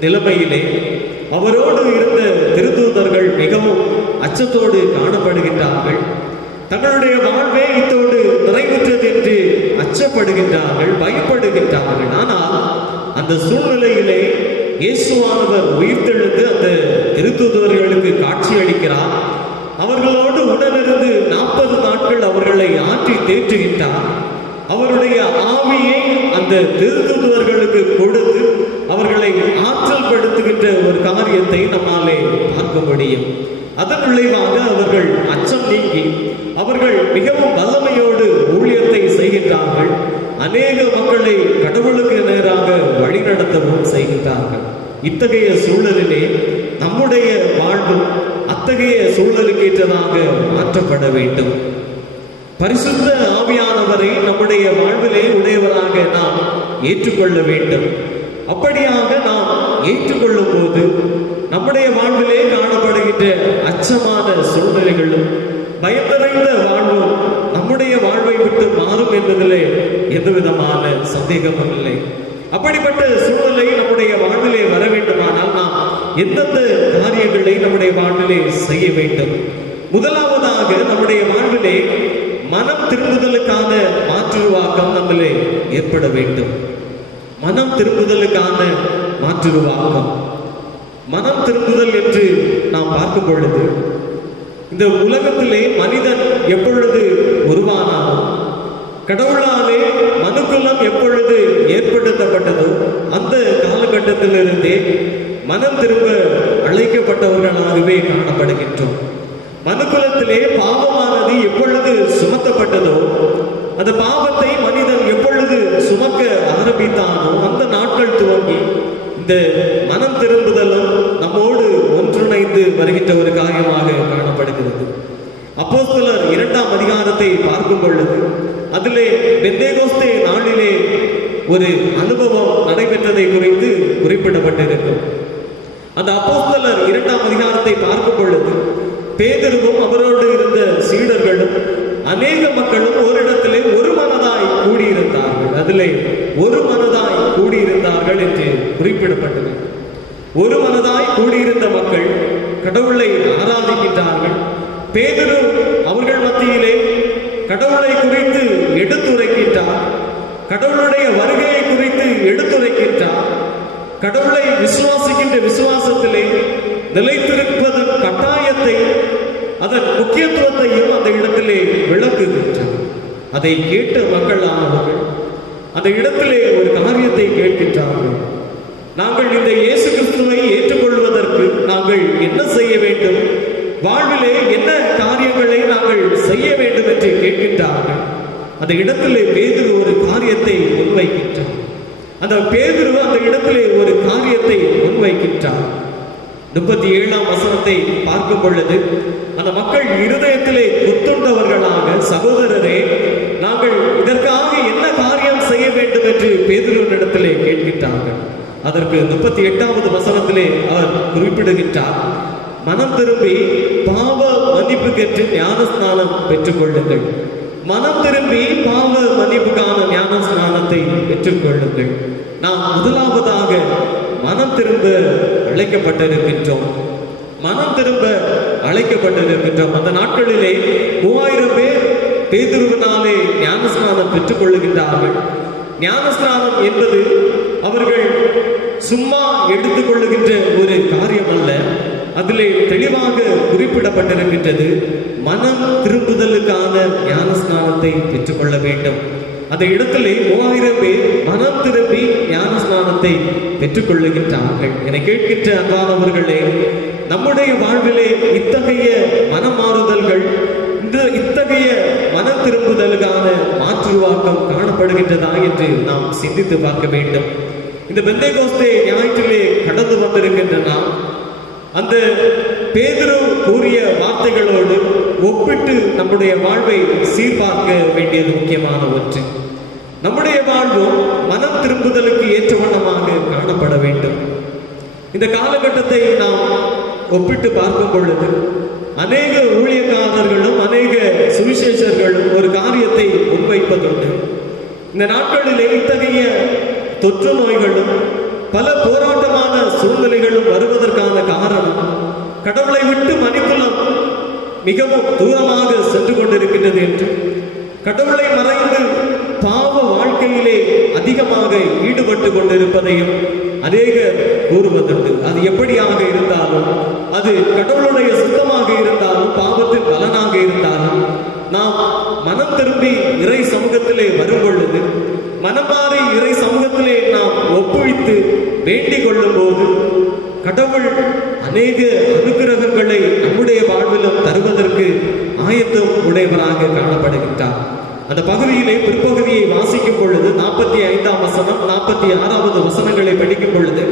நிலைமையிலே அவரோடு இருந்த திருத்தூதர்கள் மிகவும் அச்சத்தோடு காணப்படுகின்றார்கள். தங்களுடைய வாழ்வே இத்தோடு நிறைவுற்றது என்று அச்சப்படுகின்றார்கள், பயப்படுகின்றார்கள். ஆனால் அந்த சூழ்நிலையிலே இயேசுவானவர் உயிர்த்தெழுந்து அந்த திருத்தூதர்களுக்கு காட்சி அளிக்கிறார். அவர்களோடு உடனிருந்து 40 நாட்கள் அவர்களை ஆற்றி தேற்றுகின்றார். அவருடைய ஆவியை அந்த திருத்தூதர்களுக்கு கொடுத்து அவர்களை ஆற்றல் படுத்துகின்ற ஒரு காரியத்தை நம்மாலே பார்க்க முடியும். அதன் விளைவாக அவர்கள் அச்சம் நீங்கி அவர்கள் மிகவும் வல்லமையோடு ஊழியத்தை செய்கின்றார்கள். அநேக மக்களை கடவுளுக்கு நேராக வழிநடத்தவும் செய்கின்றார்கள். இத்தகைய சூழலிலே நம்முடைய வாழ்வும் அத்தகைய சூழலுக்கு ஏற்றதாக மாற்றப்பட வேண்டும். பரிசுத்த ஆவியானவரை நம்முடைய வாழ்விலே உடையவராக நாம் ஏற்றுக்கொள்ள வேண்டும். அப்படியாக நாம் ஏற்றுக்கொள்ளும் போது நம்முடைய வாழ்விலே காணப்படுகின்ற அச்சமான சூழ்நிலைகளும் பயம் நிறைந்த வாழ்வும் நம்முடைய வாழ்வை விட்டு மாறும் என்பதிலே எந்த விதமான சந்தேகமும் இல்லை. அப்படிப்பட்ட சூழ்நிலை நம்முடைய வாழ்விலே வர வேண்டுமானால் நாம் எந்தெந்த காரியங்களை நம்முடைய வாழ்விலே செய்ய வேண்டும்? முதலாவதாக நம்முடைய வாழ்விலே மனம் திரும்புதலுக்கான மாற்றுருவாக்கம் நம்மளே ஏற்பட வேண்டும். மனம் திரும்புதலுக்கான மாற்றுருவாக்கம், மனம் திரும்புதல் என்று நாம் பார்க்கும் பொழுது இந்த உலகத்திலே மனிதன் எப்பொழுது உருவானானோ, கடவுளாலே மனுக்குலம் எப்பொழுது ஏற்படுத்தப்பட்டதோ அந்த காலகட்டத்திலிருந்தே மனம் திரும்ப அழைக்கப்பட்டவர்களாகவே காணப்படுகின்றோம். மனுக்குலத்திலே பாவமானது எப்பொழுது சுமத்தப்பட்டதோ, அந்த பாவத்தை மனிதன் எப்பொழுது சுமக்க ஆரம்பித்தானோ அந்த நாட்கள் துவங்கி இந்த மனம் திரும்புதலும் நம்மோடு ஒன்றிணைந்து வருகின்ற ஒரு காரியமாக காணப்படுகிறது. அப்போஸ்தலர் 2ஆம் அதிகாரத்தை பார்க்கும் பொழுது அதிலே பெந்தேகோஸ்தே நாளிலே ஒரு அனுபவம் நடைபெற்றதை குறித்து குறிப்பிடப்பட்டிருக்கும். அந்த அப்போஸ்தலர் 2ஆம் அதிகாரத்தை பார்க்கும் பொழுது பேதுருவும் அவரோடு இருந்த சீடர்களும் அநேக மக்களும் ஓரிடத்திலே ஒரு மனதாய் கூடியிருந்தார்கள். அதிலே ஒரு மனதாய் கூடியிருந்தார்கள் என்று குறிப்பிடப்பட்டது. ஒரு மனதாய் கூடியிருந்த மக்கள் கடவுளை ஆராதிக்கின்றார்கள். பேதுரு அவர்கள் மத்தியிலே கடவுளை குறித்து எடுத்துரைக்கின்றார். கடவுளுடைய வருகையை குறித்து எடுத்துரைக்கின்றார். கடவுளை விசுவாசிக்கின்ற விசுவாசத்திலே நிலைத்திருப்பதன் கட்டாயத்தை, அதன் முக்கியத்துவத்தையும் அந்த இடத்திலே விளக்குகின்றார். அதை கேட்ட மக்களானவர்கள் அந்த இடத்திலே ஒரு காரியத்தை கேட்கின்றார்கள். நாங்கள் இந்த இயேசு கிறிஸ்துவை ஏற்றுக்கொள்வதற்கு நாங்கள் என்ன செய்ய வேண்டும், வாழ்விலே என்ன காரியங்களை நாங்கள் செய்ய வேண்டும் என்று கேட்கின்றார்கள். அந்த இடத்திலே பேதுரு ஒரு காரியத்தை முன்வைக்கின்றார். அந்த பேதுரு அந்த இடத்திலே ஒரு காரியத்தை முன்வைக்கின்றார். 37ஆம் வசனத்தை பார்க்கும் பொழுது அந்த மக்கள் இருதயத்திலே குத்துண்டவர்களாக, சகோதரரே நாங்கள் இதற்காக என்ன காரியம் செய்ய வேண்டும் என்று பேதுருவினிடத்திலே கேட்கின்றார்கள். அதற்கு 38வது வசனத்திலே அவர் குறிப்பிடுகின்றார், மனம் திரும்பி பாவ மன்னிப்பு கேட்டு ஞான ஸ்நானம் பெற்றுக் கொள்ளுங்கள். மனம் திரும்பி பாவ மன்னிப்புக்கான ஞான ஸ்நானத்தை பெற்றுக் கொள்ளுங்கள். நாம் முதலாவதாக மனம் திரும்ப அழைக்கப்பட்டிருக்கின்றோம். மனம் திரும்ப அழைக்கப்பட்டிருக்கின்றோம். அந்த நாட்களிலே 3000 பேர் பேதுருவினாலே ஞானஸ்நானம் பெற்றுக் கொள்ளுகின்றார்கள். ஞானஸ்நானம் என்பது அவர்கள் சும்மா எடுத்துக்கொள்ளுகின்ற ஒரு காரியம் அல்ல. அதிலே தெளிவாக குறிப்பிடப்பட்டிருக்கின்றது, மனம் திரும்புதலுக்கான ஞானஸ்நானத்தை பெற்றுக்கொள்ள வேண்டும். அந்த இடத்திலே 3000 பேர் மனம் திரும்பி ஞானஸ்நானத்தை பெற்றுக்கொள்ளுகின்றார்கள். என கேட்கின்ற அன்பானவர்களே, நம்முடைய வாழ்விலே இத்தகைய மனமாறுதல்கள், இத்தகைய மன திரும்புதலுக்கான மாற்றுருவாக்கம் காணப்படுகின்றதா என்று நாம் சிந்தித்து பார்க்க வேண்டும். இந்த பெந்தேகோஸ்தே ஞாயிற்றிலே கடந்து வந்திருக்கின்றன அந்த பேதுரு கூறிய வார்த்தைகளோடு ஒப்பிட்டு நம்முடைய வாழ்வை சீர்பார்க்க வேண்டியது முக்கியமான ஒன்று. நம்முடைய வாழ்வும் மனம் திரும்புதலுக்கு ஏற்ற வண்ணமாக காணப்பட வேண்டும். இந்த காலகட்டத்தை நாம் ஒப்பிட்டு பார்க்கும் பொழுது அநேக ஊழியக்காரர்களும் அநேக சுவிசேஷர்களும் ஒரு காரியத்தை முன்வைப்பதுண்டு. இந்த நாட்களிலே இத்தகைய தொற்று நோய்களும் பல போராட்டமான சூழ்நிலைகளும் வருவதற்கான காரணம் கடவுளை விட்டு மனிதகுலம் மிகவும் தூரமாக சென்று கொண்டிருக்கின்றது என்று, கடவுளை மறைந்து பாவ வாழ்க்கையிலே அதிகமாக ஈடுபட்டு கொண்டிருப்பதையும் அநேகர் கூறுவதுண்டு. அது எப்படியாக இருந்தாலும், அது கடவுளுடைய சுத்தமாக இருந்தாலும், பாவத்தின் பலனாக இருந்தாலும், நாம் மனம் திரும்பி இறை சமூகத்திலே வரும் பொழுது, மனமாறி இறை சமூகத்திலே நாம் ஒப்புவித்து வேண்டிக் கொள்ளும் போது கடவுள் அநேக அனுக்கிரகங்களை நம்முடைய வாழ்விலும் தருவதற்கு ஆயத்தம் உடையவராக காணப்படுகின்றார். அந்த பகுதியிலே பிற்பகுதியை வாசிக்கும் பொழுது 45ஆம் வசனம் 46வது வசனங்களை படிக்கும் பொழுது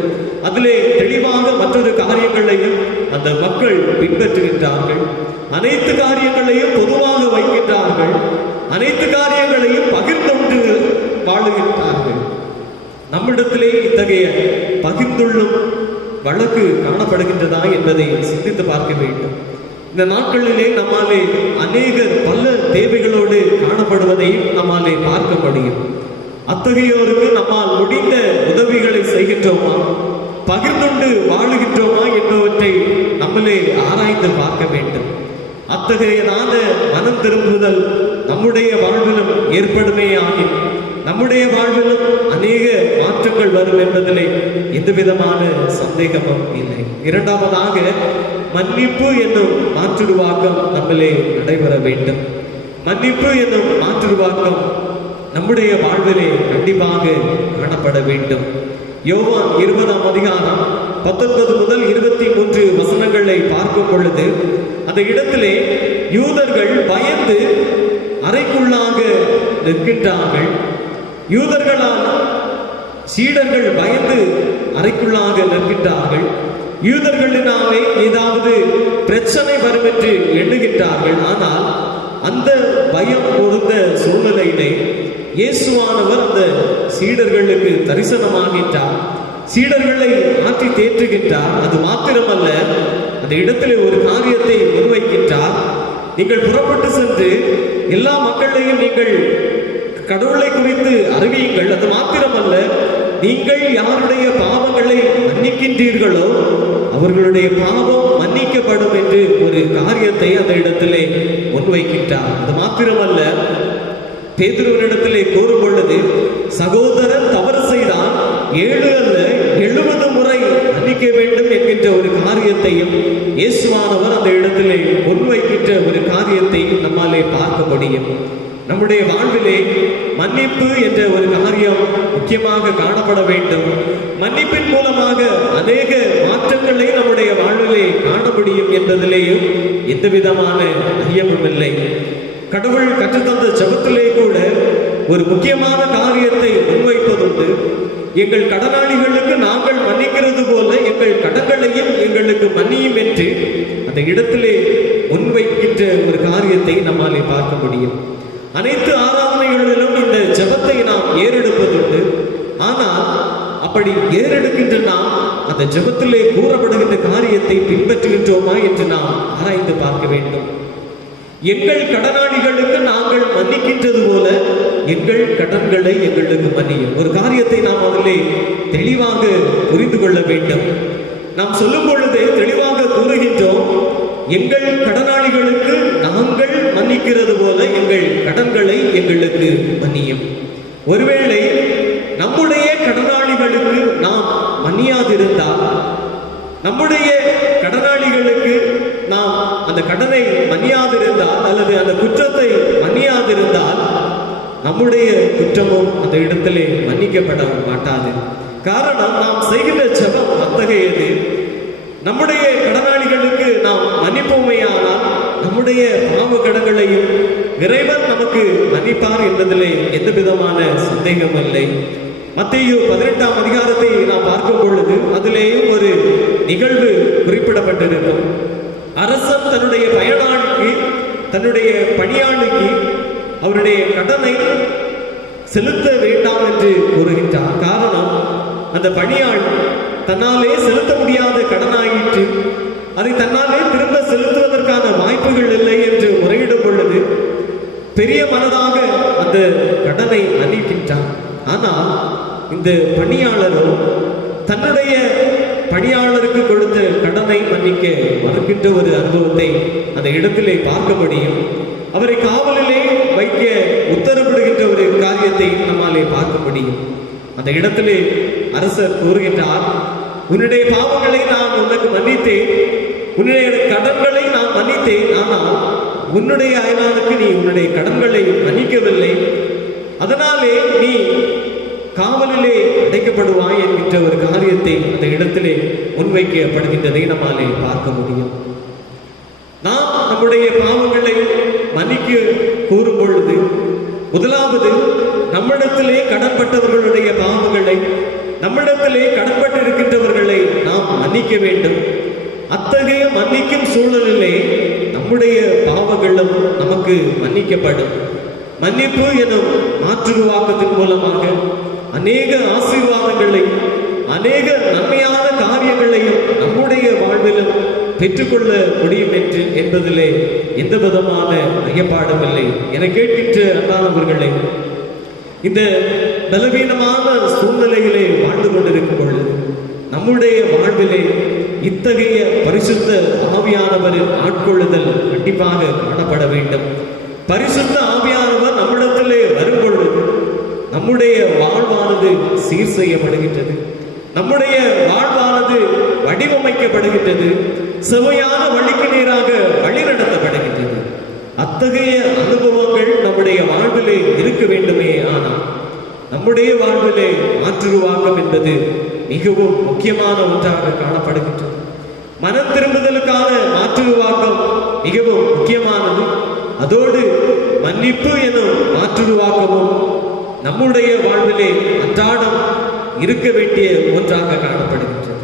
அதிலே தெளிவாக மற்றொரு காரியங்களையும் அந்த மக்கள் பின்பற்றுகின்றார்கள். அனைத்து காரியங்களையும் பொதுவாக வைக்கின்றார்கள். அனைத்து காரியங்களையும் பகிர்ந்து வாழுகின்றார்கள். நம்மிடத்திலே இத்தகைய பகிர்ந்துள்ளும் வழக்கு காணப்படுகின்றதா என்பதை சிந்தித்து பார்க்க வேண்டும். இந்த நாட்களிலே நம்மாலே அநேகர் பல தேவைகளோடு காணப்படுவதையும் நம்மாலே பார்க்க முடியும். அத்தகையோருக்கு நம்மால் முடிந்த உதவிகளை செய்கின்றோமா, பகிர்ந்துண்டு வாழுகின்றோமா என்பவற்றை நம்மளே ஆராய்ந்து பார்க்க வேண்டும். அத்தகையதான மனம் திரும்புதல் நம்முடைய வாழ்விலும் ஏற்படுமே ஆகி நம்முடைய வாழ்விலும் அநேக மாற்றங்கள் வரும் என்பதிலே எந்த விதமான சந்தேகமும் இல்லை. இரண்டாவதாக, மன்னிப்பு என்னும் மாற்றுருவாக்கம் நம்மளே நடைபெற வேண்டும். மன்னிப்பு என்னும் மாற்றுருவாக்கம் நம்முடைய வாழ்விலே கண்டிப்பாக காணப்பட வேண்டும். யோவான் 20ஆம் அதிகாரம் 19 முதல் 23 வசனங்களை பார்க்கும் பொழுது அந்த இடத்திலே யூதர்கள் பயந்து அறைக்குள்ளாக நிற்கின்றார்கள். யூதர்களால் சீடர்கள் பயந்து அறைக்குள்ளாக நிற்கின்றார்கள். யூதர்களினாலே ஏதாவது பிரச்சனை வரும் என்று எண்ணுகின்றார்கள். ஆனால் அந்த பயம் பொருந்த சூழ்நிலையிலே இயேசுவானவர் அந்த சீடர்களுக்கு தரிசனமாகின்றார். சீடர்களை ஆற்றி தேற்றுகின்றார். அது மாத்திரமல்ல, அந்த இடத்திலே ஒரு காரியத்தை முன்வைக்கின்றார். நீங்கள் புறப்பட்டு சென்று எல்லா மக்களையும் நீங்கள் கடவுளை குறித்து அறிவியுங்கள். அது மாத்திரமல்ல, நீங்கள் யாருடைய பாவங்களை மன்னிக்கின்றீர்களோ அவர்களுடைய பாவம் மன்னிக்கப்படும் என்று ஒரு காரியத்தை அந்த இடத்திலே முன்வைக்கின்றார். அது மாத்திரமல்ல, பேதுருவினிடத்திலே கூறும் பொழுது, சகோதரன் தவறு செய்தால் 7 அல்ல 70 முறை மன்னிக்க வேண்டும் என்கின்ற ஒரு காரியத்தையும் இயேசுவானவர் அந்த இடத்திலே முன்வைக்கின்ற ஒரு காரியத்தை நம்மாலே பார்க்க முடியும். நம்முடைய வாழ்விலே மன்னிப்பு என்ற ஒரு காரியம் முக்கியமாக காணப்பட வேண்டும். மன்னிப்பின் மூலமாக அநேக மாற்றங்களை நம்முடைய வாழ்விலே காண முடியும் என்பதிலேயும் எந்த விதமான ஐயமும் இல்லை. கடவுள் கற்றுத்தந்த ஜெபத்திலே கூட ஒரு முக்கியமான காரியத்தை முன்வைப்பதுண்டு. எங்கள் கடனாளிகளுக்கு நாங்கள் மன்னிக்கிறது போல எங்கள் கடன்களையும் எங்களுக்கு மன்னியும் என்று அந்த இடத்திலே முன்வைக்கின்ற ஒரு காரியத்தை நம்மாலே பார்க்க முடியும். அனைத்து ஆராதனைகளிலும் இந்த ஜெபத்தை நாம் ஏறெடுப்பதுண்டு. ஆனால் அப்படி ஏறெடுக்கின்ற நாம் அந்த ஜெபத்திலே கூறப்படுகின்ற காரியத்தை பின்பற்றுகின்றோமா என்று நாம் ஆராய்ந்து பார்க்க வேண்டும். எங்கள் கடனாளிகளுக்கு நாங்கள் மன்னிக்கின்றது போல எங்கள் கடன்களை எங்களுக்கு மன்னியும். ஒரு காரியத்தை நாம் அதிலே தெளிவாக புரிந்து கொள்ள வேண்டும். நாம் சொல்லும் பொழுது தெளிவாக கூறுகின்றோம், எங்கள் கடனாளிகளுக்கு நாங்கள் மன்னிக்கிறது போல எங்கள் கடன்களை எங்களுக்கு மன்னியும். ஒருவேளை நம்முடைய கடனாளிகளுக்கு நாம் மன்னியாதிருந்தால், நம்முடைய கடனாளிகளுக்கு நாம் அந்த கடனை மன்னியாதிருந்தால் அல்லது அந்த குற்றத்தை மன்னியாதிருந்தால் நம்முடைய குற்றமும் அந்த இடத்திலே மன்னிக்கப்பட மாட்டாது. காரணம், நாம் செய்கின்ற ஜெபம் அத்தகையது. நம்முடைய கடனாளிகளுக்கு நாம் மன்னிப்போமையானால் நம்முடைய பாவ கடன்களையும் இறைவன் நமக்கு மன்னிப்பார் என்பதிலே எந்த விதமான சந்தேகம் இல்லை. மத்தேயு 18ஆம் அதிகாரத்தை நாம் பார்க்கும் பொழுது அதிலேயும் ஒரு நிகழ்வு குறிப்பிடப்பட்டிருக்கும். அரசன் தன்னுடைய பயனாளிக்கு, தன்னுடைய பணியாளிக்கு அவருடைய கடனை செலுத்த வேண்டாம் என்று கூறுகின்றார். காரணம், அந்த பணியாள் தன்னாலே செலுத்த முடியாத கடனாயிற்று, அதை தன்னாலே திரும்ப செலுத்துவதற்கான வாய்ப்புகள் இல்லை என்று முறையிடும் பொழுது பெரிய மனதாக அந்த கடனை மன்னிக்கின்றார். ஆனால் இந்த பணியாளரோ தன்னுடைய பணியாளருக்கு கொடுத்த கடனை மன்னிக்க மறுக்கின்ற ஒரு அனுபவத்தை அந்த இடத்திலே பார்க்க முடியும். அவரை காவலிலே வைக்க உத்தரவிடுகின்ற ஒரு காரியத்தை நம்மாலே பார்க்க முடியும். அந்த இடத்திலே அரசர் கூறுகின்றார், உன்னுடைய பாவங்களை நான் உனக்கு மன்னித்தேன், உன்னுடைய கடன்களை நான் மன்னித்தேன், ஆனால் உன்னுடைய அயலானுக்கு நீ உன்னுடைய கடன்களை மன்னிக்கவில்லை, அதனாலே நீ காவலிலே அடைக்கப்படுவாய் என்கின்ற ஒரு காரியத்தை அந்த இடத்திலே முன்வைக்கப்படுகின்றதை நம்மாலே பார்க்க முடியும். நாம் நம்முடைய பாவங்களை மன்னிக்க கூறும் பொழுது முதலாவது நம்மிடத்திலே கடன்பட்டவர்களுடைய பாவங்களை, நம்மிடத்திலே கடன்பட்டு இருக்கின்றவர்களை நாம் மன்னிக்க வேண்டும். அத்தகைய மன்னிக்கும் சூழலிலே நம்முடைய பாவங்களும் நமக்கு மன்னிக்கப்படும். மன்னிப்பு எனும் மாற்றுருவாக்கத்தின் மூலமாக அநேக ஆசீர்வாதங்களை, அநேக நன்மையான காரியங்களையும் நம்முடைய வாழ்விலும் பெற்றுக்கொள்ள முடியும் என்பதிலே எந்த விதமான ஐயப்பாடும் இல்லை. என கேட்கின்ற அன்பானவர்களே, இந்த பலவீனமான சூழ்நிலையிலே வாழ்ந்து கொண்டிருக்கும் பொழுது நம்முடைய வாழ்விலே இத்தகைய பரிசுத்த ஆவியானவரின் ஆட்கொள்ளுதல் கண்டிப்பாக காணப்பட வேண்டும். பரிசுத்த ஆவியானவர் நம்மிடத்திலே வரும் பொழுது நம்முடைய வாழ்வானது சீர் செய்யப்படுகின்றது, நம்முடைய வாழ்வானது வடிவமைக்கப்படுகின்றது, செவையான வழிக்கு நேராக வழிநடத்தப்படுகின்றது. அத்தகைய அனுபவங்கள் நம்முடைய வாழ்விலே இருக்க வேண்டுமே. ஆனால் நம்முடைய வாழ்விலே மாற்றுருவாக்கம் என்பது மிகவும் முக்கியமான ஒன்றாக காணப்படுகின்றது. மனம் திரும்புதலுக்கான மாற்றுருவாக்கம் மிகவும் முக்கியமானது. அதோடு மன்னிப்பு எனும் மாற்றுருவாக்கமும் நம்முடைய வாழ்விலே அன்றாடம் இருக்க வேண்டிய ஒன்றாக காணப்படுகின்றது.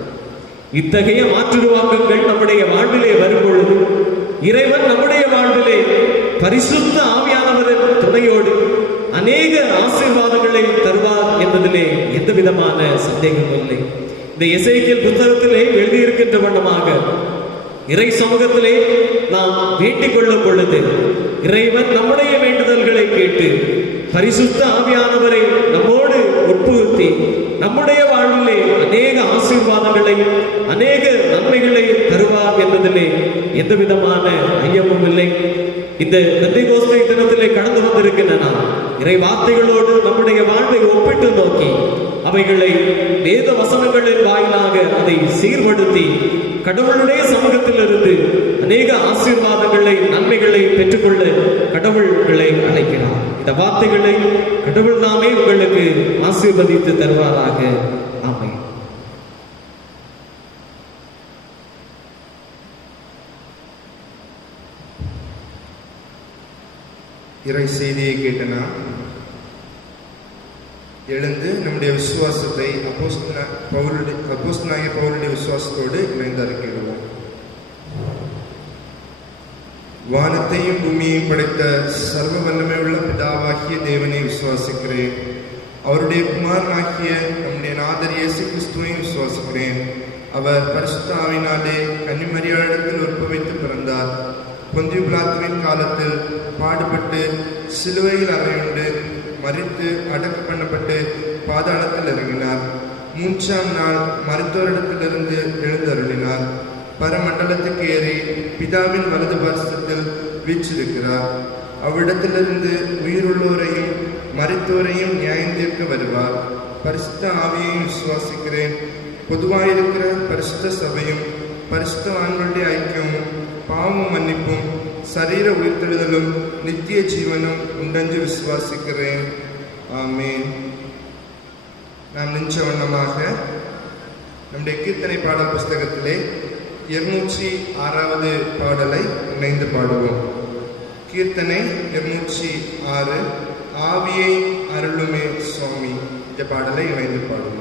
இத்தகைய மாற்றுருவாக்கங்கள் நம்முடைய வாழ்விலே வரும் பொழுது இறைவன் நம்முடைய வாழ்விலே பரிசுத்த ஆவியானவரின் துணையோடு அநேக ஆசீர்வாதங்களை தருவார் என்பதிலே எந்த விதமான சந்தேகமும் இல்லை. இந்த எசேக்கியேல் புத்தகத்திலே எழுதியிருக்கின்ற வண்ணமாக இறை சமூகத்திலே நாம் வேண்டிக் கொள்ளும் பொழுது இறைவன் நம்முடைய வேண்டுதல்களை கேட்டு பரிசுத்த ஆவியானவரை நம்மோடு உட்புகுத்தி நம்முடைய வாழ்விலே அநேக ஆசீர்வாதங்களை, அநேக நன்மைகளை தருவார் என்பதிலே எந்த விதமான ஐயமும் இல்லை. இந்த பெந்தெகோஸ்தே தினத்திலே கடந்து வந்திருக்கின்றன இறை வார்த்தைகளோடு நம்முடைய வாழ்வை ஒப்பிட்டு நோக்கி அவைகளை வேத வசனங்களின் வாயிலாக அதை சீர்படுத்தி கடவுளுடைய சமூகத்திலிருந்து அநேக ஆசீர்வாதங்களை, நன்மைகளை பெற்றுக்கொள்ள கடவுள்களை அழைக்கிறார். இந்த வார்த்தைகளை கடவுள் நாமே உங்களுக்கு ஆசீர்வதித்து தருவாராக. ஆமென். இறை செய்தியை கேட்டனா எழுந்து நம்முடைய விசுவாசத்தை அப்போஸ்தலனாகிய பவுலுடைய விசுவாசத்தோடு இணைந்து அறிக்கையிடுவோம். வானத்தையும் பூமியையும் படைத்த சர்வ வல்லமை உள்ள பிதாவாகிய தேவனை விசுவாசிக்கிறேன். அவருடைய குமாரனாகிய நம்முடைய நாதர் இயேசு கிறிஸ்துவையும் விசுவாசிக்கிறேன். அவர் பரிசுத்த ஆவியினாலே கன்னிமரியாளிடத்தில் உற்பவித்து பிறந்தார். பொந்தியு பிலாத்துவின் காலத்தில் பாடுபட்டு சிலுவையில் அறையுண்டு மரித்து அடக்கம் பண்ணப்பட்டு பாதாளத்தில் இறங்கினார். 3ஆம் நாள் மருத்துவரிடத்திலிருந்து எழுந்தருளினார். பரமண்டலத்துக்கு ஏறி பிதாவின் வலது பார்சத்தில் வீற்றிருக்கிறார். அவ்விடத்திலிருந்து உயிருள்ளோரையும் மரித்தோரையும் நியாயந்தீர்க்க வருவார். பரிசுத்த ஆவியையும் விசுவாசிக்கிறேன். பொதுவாயிருக்கிற பரிசுத்த சபையும் பரிசுத்தவான்களுடைய ஐக்கியமும் பாவம் மன்னிப்பும் சரீர உயிர்த்தெழுதலும் நித்திய ஜீவனும் உண்டென்று விசுவாசிக்கிறேன். ஆமீன். நாம் நின்ற வண்ணமாக நம்முடைய கீர்த்தனை பாடல் புஸ்தகத்திலே 206வது பாடலை இணைந்து பாடுவோம். கீர்த்தனை 206, ஆவியை அருளுமே சுவாமி. இந்த பாடலை இணைந்து பாடுவோம்.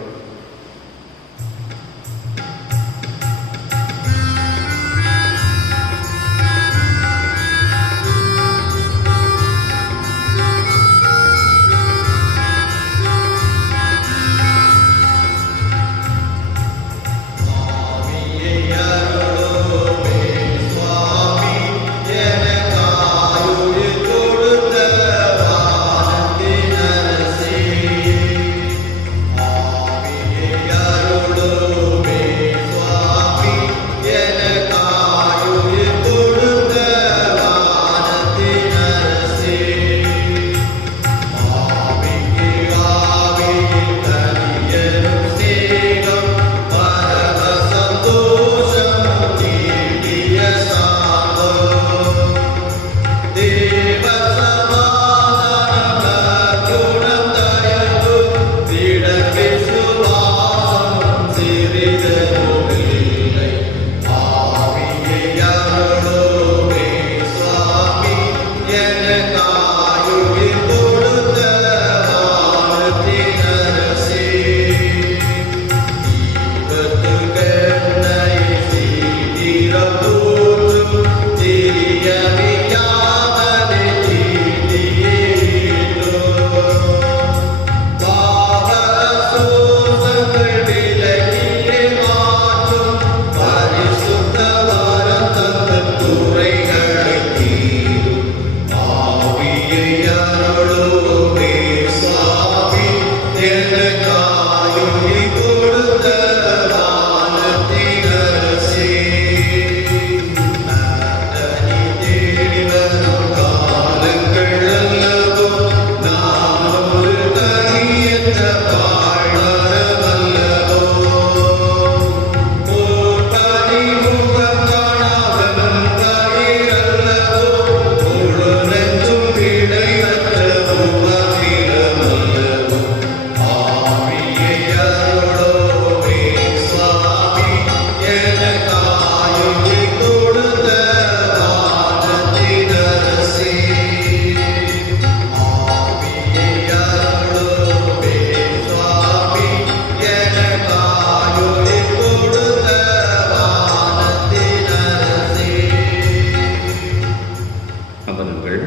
அமருங்கள்.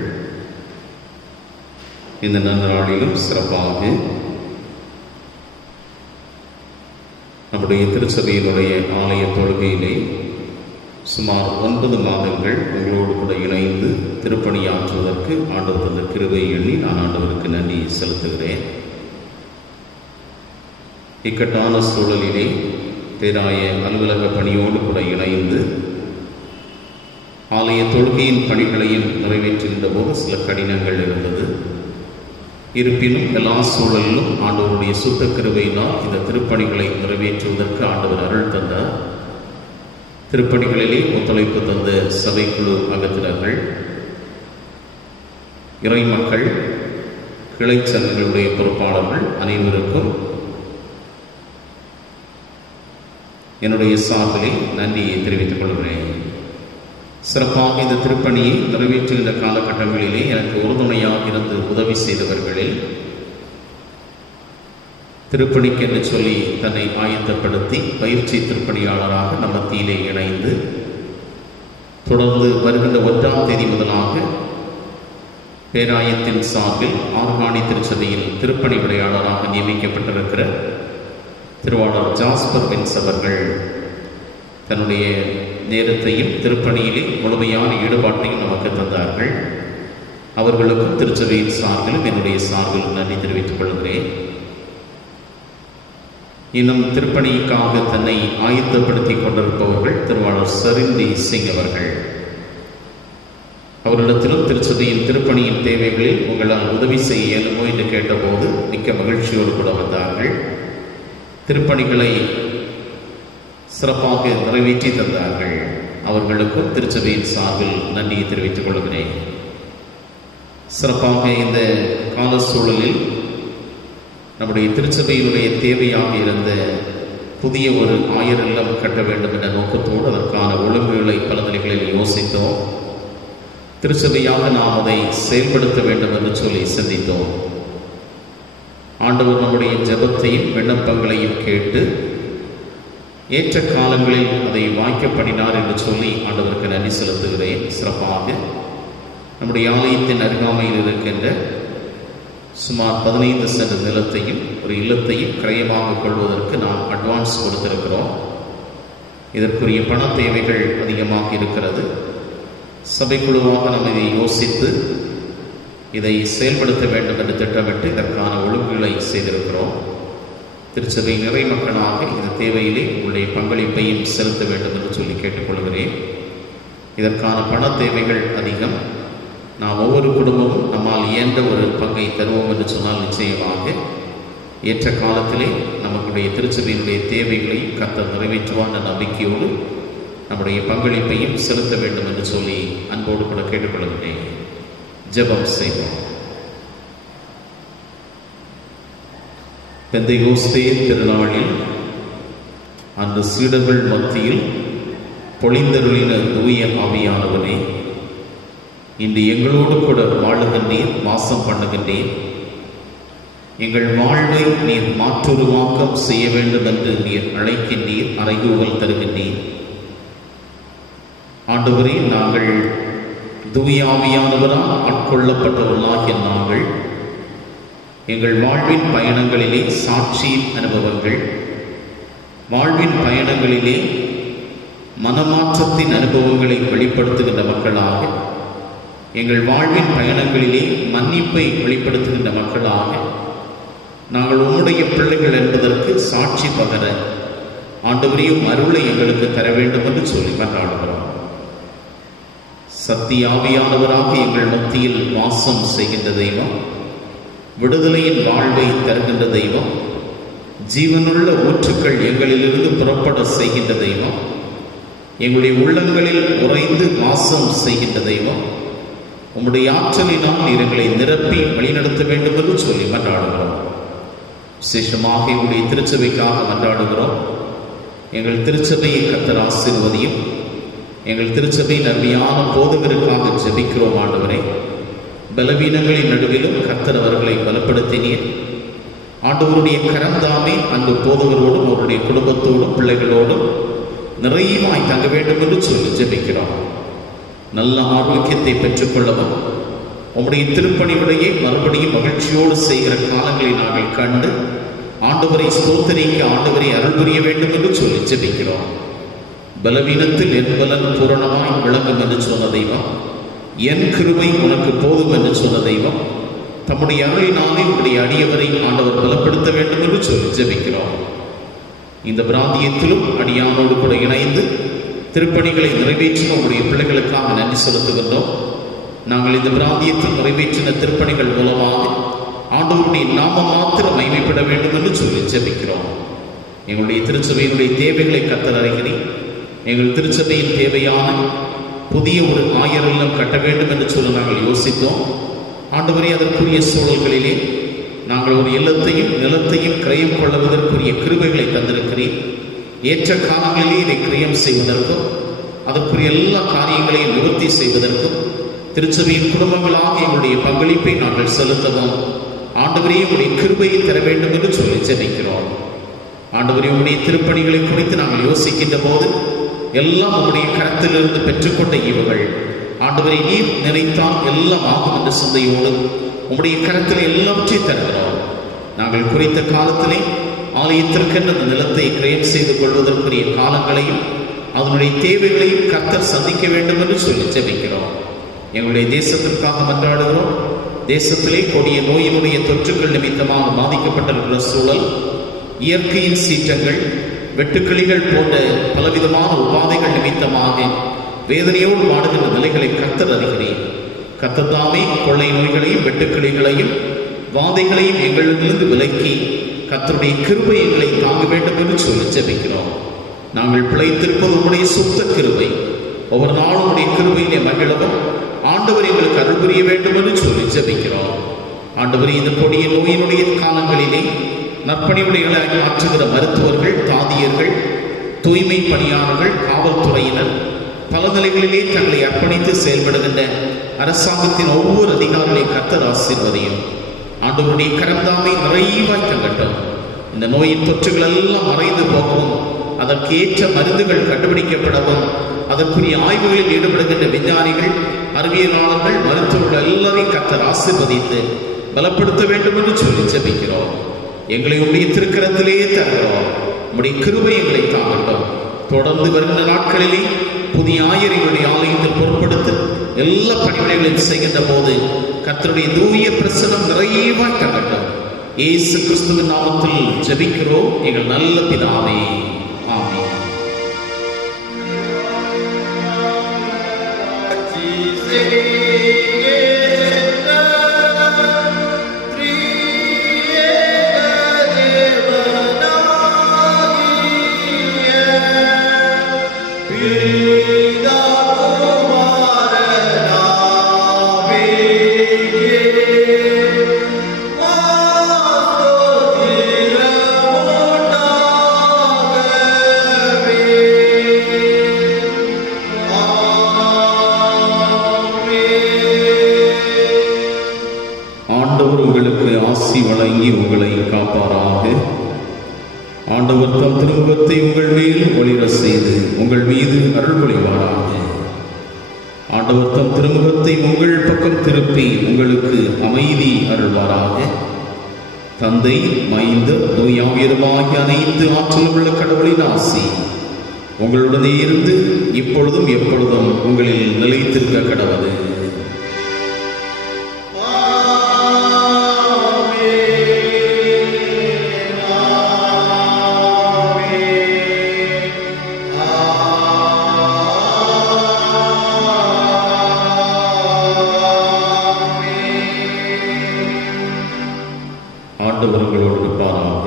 இந்த நன்னாளிலும் சிறப்பாக நம்முடைய திருச்சபையினுடைய ஆலய தொழுகையிலே சுமார் 9 மாதங்கள் உங்களோடு கூட இணைந்து திருப்பணியாற்றுவதற்கு ஆண்டவர் தந்த கிருபை எண்ணி நான் ஆண்டவருக்கு நன்றி செலுத்துகிறேன். இக்கட்டான சூழலிலே பேராய அலுவலக பணியோடு கூட இணைந்து ஆலய தொழுகையின் பணிகளையும் நிறைவேற்றுகின்ற போது சில கடினங்கள் இருந்தது. இருப்பினும் எல்லா சூழலிலும் ஆண்டவருடைய சுத்த கிருபையினால் இந்த திருப்பணிகளை நிறைவேற்றுவதற்கு ஆண்டவர் அருள் தந்தார். திருப்பணிகளிலே ஒத்துழைப்பு தந்த சபைக்குழு அங்கத்தினர்கள், இறைமக்கள், கிளை சங்கங்களுடைய பொறுப்பாளர்கள் அனைவருக்கும் என்னுடைய சார்பிலே நன்றியை தெரிவித்துக் கொள்கிறேன். சிறப்பாக இந்த திருப்பணியை நிறைவேற்றுகின்ற காலகட்டங்களிலே எனக்கு உறுதுணையாக இருந்து உதவி செய்தவர்களில் திருப்பணிக்கென்று சொல்லி தன்னை ஆயத்தப்படுத்தி பயிற்சி திருப்பணியாளராக நம் மத்தியிலே இணைந்து தொடர்ந்து வருகின்ற 1ஆம் தேதி முதலாக பேராயத்தின் சார்பில் ஆர்காணி திருச்சபையில் திருப்பணி விளையாளராக நியமிக்கப்பட்டிருக்கிற திருவாளர் ஜாஸ்பர் பென்ஸ் அவர்கள் தன்னுடைய நேரத்தையும் திருப்பணியிலே முழுமையான ஈடுபாட்டையும் நமக்கு தந்தார்கள். அவர்களுக்கும் திருச்சபையின் சார்பிலும் என்னுடைய சார்பிலும் நன்றி தெரிவித்துக் கொள்கிறேன். இன்னும் திருப்பணிக்காக தன்னை ஆயத்தப்படுத்திக் கொண்டிருப்பவர்கள் திருவாளர் சரிந்தி சிங் அவர்கள். அவர்களிடத்திலும் திருச்சபையின் திருப்பணியின் தேவைகளில் உங்களால் உதவி செய்ய இயலுமோ என்று கேட்டபோது மிக்க மகிழ்ச்சியோடு கூட வந்தார்கள். திருப்பணிகளை சிறப்பாக நிறைவேற்றி தந்தார்கள். அவர்களுக்கும் திருச்சபையின் சார்பில் நன்றியை தெரிவித்துக் கொள்கிறேன். சிறப்பாக இந்த கால சூழலில் நம்முடைய திருச்சபையினுடைய தேவையாக இருந்த புதிய ஒரு ஆயர் இல்லம் கட்ட வேண்டும் என்ற நோக்கத்தோடு அதற்கான ஒழுங்குகளை பல நிலைகளில் யோசித்தோம். திருச்சபையாக நாம் அதை செயல்படுத்த வேண்டும் என்று சொல்லி சிந்தித்தோம். ஆண்டவர் நம்முடைய ஜெபத்தையும் விண்ணப்பங்களையும் கேட்டு ஏற்ற காலங்களில் அதை வாய்க்கப்படினார் என்று சொல்லி ஆண்டவருக்கு நன்றி செலுத்துகிறேன். சிறப்பாக நம்முடைய ஆலயத்தின் அருகாமையில் இருக்கின்ற சுமார் 15 சென்ட் நிலத்தையும் ஒரு இல்லத்தையும் கிரயமாக கொள்வதற்கு நாம் அட்வான்ஸ் கொடுத்திருக்கிறோம். இதற்குரிய பண தேவைகள் அதிகமாக இருக்கிறது. சபைக்குழுவாக நாம் இதை யோசித்து இதை செயல்படுத்த வேண்டும் என்று திட்டமிட்டு இதற்கான ஒழுங்குகளை செய்திருக்கிறோம். திருச்சபை நிறை மக்களாக இந்த தேவையிலே உங்களுடைய பங்களிப்பையும் செலுத்த வேண்டும் என்று சொல்லி கேட்டுக்கொள்கிறேன். இதற்கான பண தேவைகள் அதிகம். நாம் ஒவ்வொரு குடும்பமும் நம்மால் இயன்ற ஒரு பங்கை தருவோம் என்று சொன்னால் நிச்சயமாக ஏற்ற காலத்திலே நம்முடைய திருச்சபையினுடைய தேவைகளையும் கர்த்தர் நிறைவேற்றுவார் என்ற நம்பிக்கையோடு நம்முடைய பங்களிப்பையும் செலுத்த வேண்டும் என்று சொல்லி அன்போடு கூட கேட்டுக்கொள்கிறேன். ஜெபம் செய்வோம். பெந்தைகோஸ்தே திருநாளில் அந்த சீடர்கள் மத்தியில் பொழிந்தருளின தூய ஆவியானவனே, இன்று எங்களோடு கூட வாழுகின்றீர், வாசம் பண்ணுகின்றீர். எங்கள் வாழ்வை நீர் மாற்றுருவாக்கம் செய்ய வேண்டும் என்று நீர் அழைக்கின்றீர், அறைகூவல் தருகின்றீர். ஆண்டவரே, நாங்கள் தூய ஆவியானவரால் ஆட்கொள்ளப்பட்டவர்களாகிய நாங்கள் எங்கள் வாழ்வின் பயணங்களிலே சாட்சியின் அனுபவங்கள், வாழ்வின் பயணங்களிலே மனமாற்றத்தின் அனுபவங்களை வெளிப்படுத்துகின்ற மக்களாக, எங்கள் வாழ்வின் பயணங்களிலே மன்னிப்பை வெளிப்படுத்துகின்ற மக்களாக நாங்கள் உம்முடைய பிள்ளைகள் என்பதற்கு சாட்சி பகர ஆண்டவரையும் அருளை எங்களுக்கு தர வேண்டும் என்று சொல்லி மன்றாடுகிறோம். சத்திய ஆவியானவராக எங்கள் மத்தியில் வாசம் செய்கின்ற தெய்வம், விடுதலையின் வாழ்வை தருகின்ற தெய்வம், ஜீவனுள்ள ஊற்றுக்கள் எங்களிலிருந்து புறப்பட செய்கின்ற தெய்வம், எங்களுடைய உள்ளங்களில் உறைந்து வாசம் செய்கின்ற தெய்வம், உம்முடைய ஆற்றலினால் எங்களை நிரப்பி வழிநடத்த வேண்டும் என்று சொல்லி மன்றாடுகிறோம். விசேஷமாக எங்களுடைய திருச்சபைக்காக மன்றாடுகிறோம். எங்கள் திருச்சபையை கர்த்தர் ஆசீர்வதியும். எங்கள் திருச்சபையின் அருமையான போதகருக்காக ஜெபிக்கிறோம். ஆண்டவரே, பலவீனங்களின் நடுவிலும் கர்த்தர் அவர்களை பலப்படுத்தினீர். ஆண்டவருடைய கரந்தாமே அன்பு போதகரோடும் அவருடைய குடும்பத்தோடும் பிள்ளைகளோடும் நிறைவாய் தங்க வேண்டும் என்று சொல்லி ஜெபிக்கிறோம். நல்ல ஆரோக்கியத்தை பெற்றுக்கொள்ளவும் உம்முடைய திருப்பணிவிடையை மறுபடியும் மகிழ்ச்சியோடு செய்கிற காலங்களை நாங்கள் கண்டு ஆண்டவரை ஸ்தோத்தரிக்க ஆண்டவரை அருள் புரிய வேண்டும் என்று சொல்லி ஜெபிக்கிறோம். பலவீனத்தில் என் பலன் பூரணமாய் விளங்கும் என்று சொன்ன தெய்வம், என் கிருபை உனக்கு போதும் என்று சொன்ன தெய்வம், தம்முடைய அருளினாலே உடைய அடியவரை ஆண்டவர் பலப்படுத்த வேண்டும் என்று சொல்லி ஜெபிக்கிறோம். இந்த பிராந்தியத்திலும் அடியானோடு கூட இணைந்து திருப்பணிகளை நிறைவேற்றின உடைய பிள்ளைகளுக்காக நன்றி செலுத்துகின்றோம். நாங்கள் இந்த பிராந்தியத்தில் நிறைவேற்றின திருப்பணிகள் மூலமாக ஆண்டவருடைய நாமம் மாத்திரம் மகிமைப்பட வேண்டும் என்று சொல்லி ஜெபிக்கிறோம். எங்களுடைய திருச்சபையினுடைய தேவைகளை கர்த்தர் அறிகிறீர். எங்கள் திருச்சபையின் தேவையான புதிய ஒரு ஆயர் இல்லம் கட்ட வேண்டும் என்று சொல்லி நாங்கள் யோசித்தோம். ஆண்டவரே, அதற்குரிய சூழல்களிலே நாங்கள் ஒரு இல்லத்தையும் நிலத்தையும் கிரயம் கொள்வதற்குரிய கிருபைகளை தந்திருக்கிறேன். ஏற்ற காலங்களிலே இதை கிரயம் செய்வதற்கும் அதற்குரிய எல்லா காரியங்களையும் நிவர்த்தி செய்வதற்கும் திருச்சபையின் குடும்பங்களாக எங்களுடைய பங்களிப்பை நாங்கள் செலுத்தவும் ஆண்டவரே உடைய கிருபையை தர வேண்டும் என்று சொல்லி ஜெபிக்கிறோம். ஆண்டவரே, உடைய திருப்பணிகளை குறித்து நாங்கள் யோசிக்கின்ற போது எல்லாம் உங்களுடைய கரத்திலிருந்து பெற்றுக்கொண்ட ஈவுகள் ஆண்டவரை நீர் நினைத்தால் எல்லாம் ஆகும் என்ற சிந்தையோடு உங்களுடைய கரத்தில் எல்லாவற்றையும் தருகிறோம். நாங்கள் குறித்த காலத்திலே ஆலயத்திற்கென்ற அந்த நிலத்தை கிரயம் செய்து கொள்வதற்குரிய காலங்களையும் அதனுடைய தேவைகளையும் கர்த்தர் சந்திக்க வேண்டும் என்று சொல்லி ஜெபிக்கிறோம். எங்களுடைய தேசத்திற்காக மன்றாடுகிறோம். தேசத்திலே கொடிய நோயினுடைய தொற்றுக்கள் நிமித்தமாக பாதிக்கப்பட்டிருக்கிற சூழல், இயற்கையின் சீற்றங்கள், வெட்டுக்கிளிகள் போன்ற பலவிதமான உபாதைகள் நிமித்தமாக வேதனையோடு வாடுகின்ற நிலைகளை கர்த்தர் அறிகிறேன். கர்த்தர் தாமே கொள்ளை நோய்களையும் வெட்டுக்கிளிகளையும் வாதைகளையும் எங்களிடமிருந்து விலக்கி கர்த்தருடைய கிருபை எங்களை தாங்க வேண்டும் என்று சொல்லி ஜெபிக்கிறோம். நாங்கள் பிழைத்திருப்பது உடைய சுத்த கிருபை. ஒவ்வொரு நாளும் உடைய கிருபையிலே மகிழவும் ஆண்டவர் எங்களுக்கு அருள் புரிய வேண்டும் என்று சொல்லி ஜெபிக்கிறோம். ஆண்டவர், இந்த கொடிய நோயினுடைய காலங்களிலே நற்பணிவுடைகளை ஆற்றுகிற மருத்துவர்கள், தாதியர்கள், தூய்மை பணியாளர்கள், காவல்துறையினர், பல நிலைகளிலே தங்களை அர்ப்பணித்து செயல்படுகின்ற அரசாங்கத்தின் ஒவ்வொரு அதிகாரிகளை கர்த்தர் ஆசீர்வதியும். ஆண்டவருடைய கரந்தாமை நிறைவாய் தங்கட்டும். இந்த நோயின் தொற்றுகள் எல்லாம் மறைந்து போகவும் அதற்கேற்ற மருந்துகள் கண்டுபிடிக்கப்படவும் அதற்குரிய ஆய்வுகளில் ஈடுபடுகின்ற விஞ்ஞானிகள், அறிவியலாளர்கள், மருத்துவர்கள் எல்லாரையும் கர்த்தர் ஆசீர்வதித்து பலப்படுத்த வேண்டும் என்று சொல்லி ஜெபிக்கிறோம். எங்களை உடைய திருக்கரத்திலேயே தருகிறோம். உடைய கிருபை எங்களை தாங்கட்டும். தொடர்ந்து வருகின்ற நாட்களிலே புதிய ஆயர் எங்களுடைய ஆலயத்தில் பொருட்படுத்தி எல்லா பணிவிடைகளையும் செய்கின்ற போது கர்த்தருடைய தூய பிரசனம் நிறைவாய் தங்கட்டும். இயேசு கிறிஸ்துவின் நாமத்தில் ஜெபிக்கிறோம் எங்கள் நல்ல பிதாவே, ஆமென். வழங்கி உங்களை காப்பாராக. ஆண்டவர் தம் திருமுகத்தை உங்கள் மேல் ஒளிர செய்து உங்கள் மீது அருள் புரிவாராக. ஆண்டவர் தம் திருமுகத்தை உங்கள் பக்கம் திருப்பி உங்களுக்கு அமைதி அருள்வாராக. தந்தை, மைந்த, தூயாவியருமாகிய அனைத்து ஆற்றலும் உள்ள கடவுளின் ஆசி உங்களுடனே இருந்து இப்பொழுதும் எப்பொழுதும் உங்களில் நிலைத்திருக்க கடவுது. ஆண்டவர்களோடு இருப்பாராக,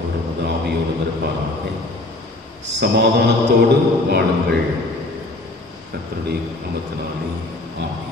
அவரது ஆவியோடு இருப்பாராக. சமாதானத்தோடு வாழுங்கள். கர்த்தருடைய நாமத்தினாலே ஆமென்.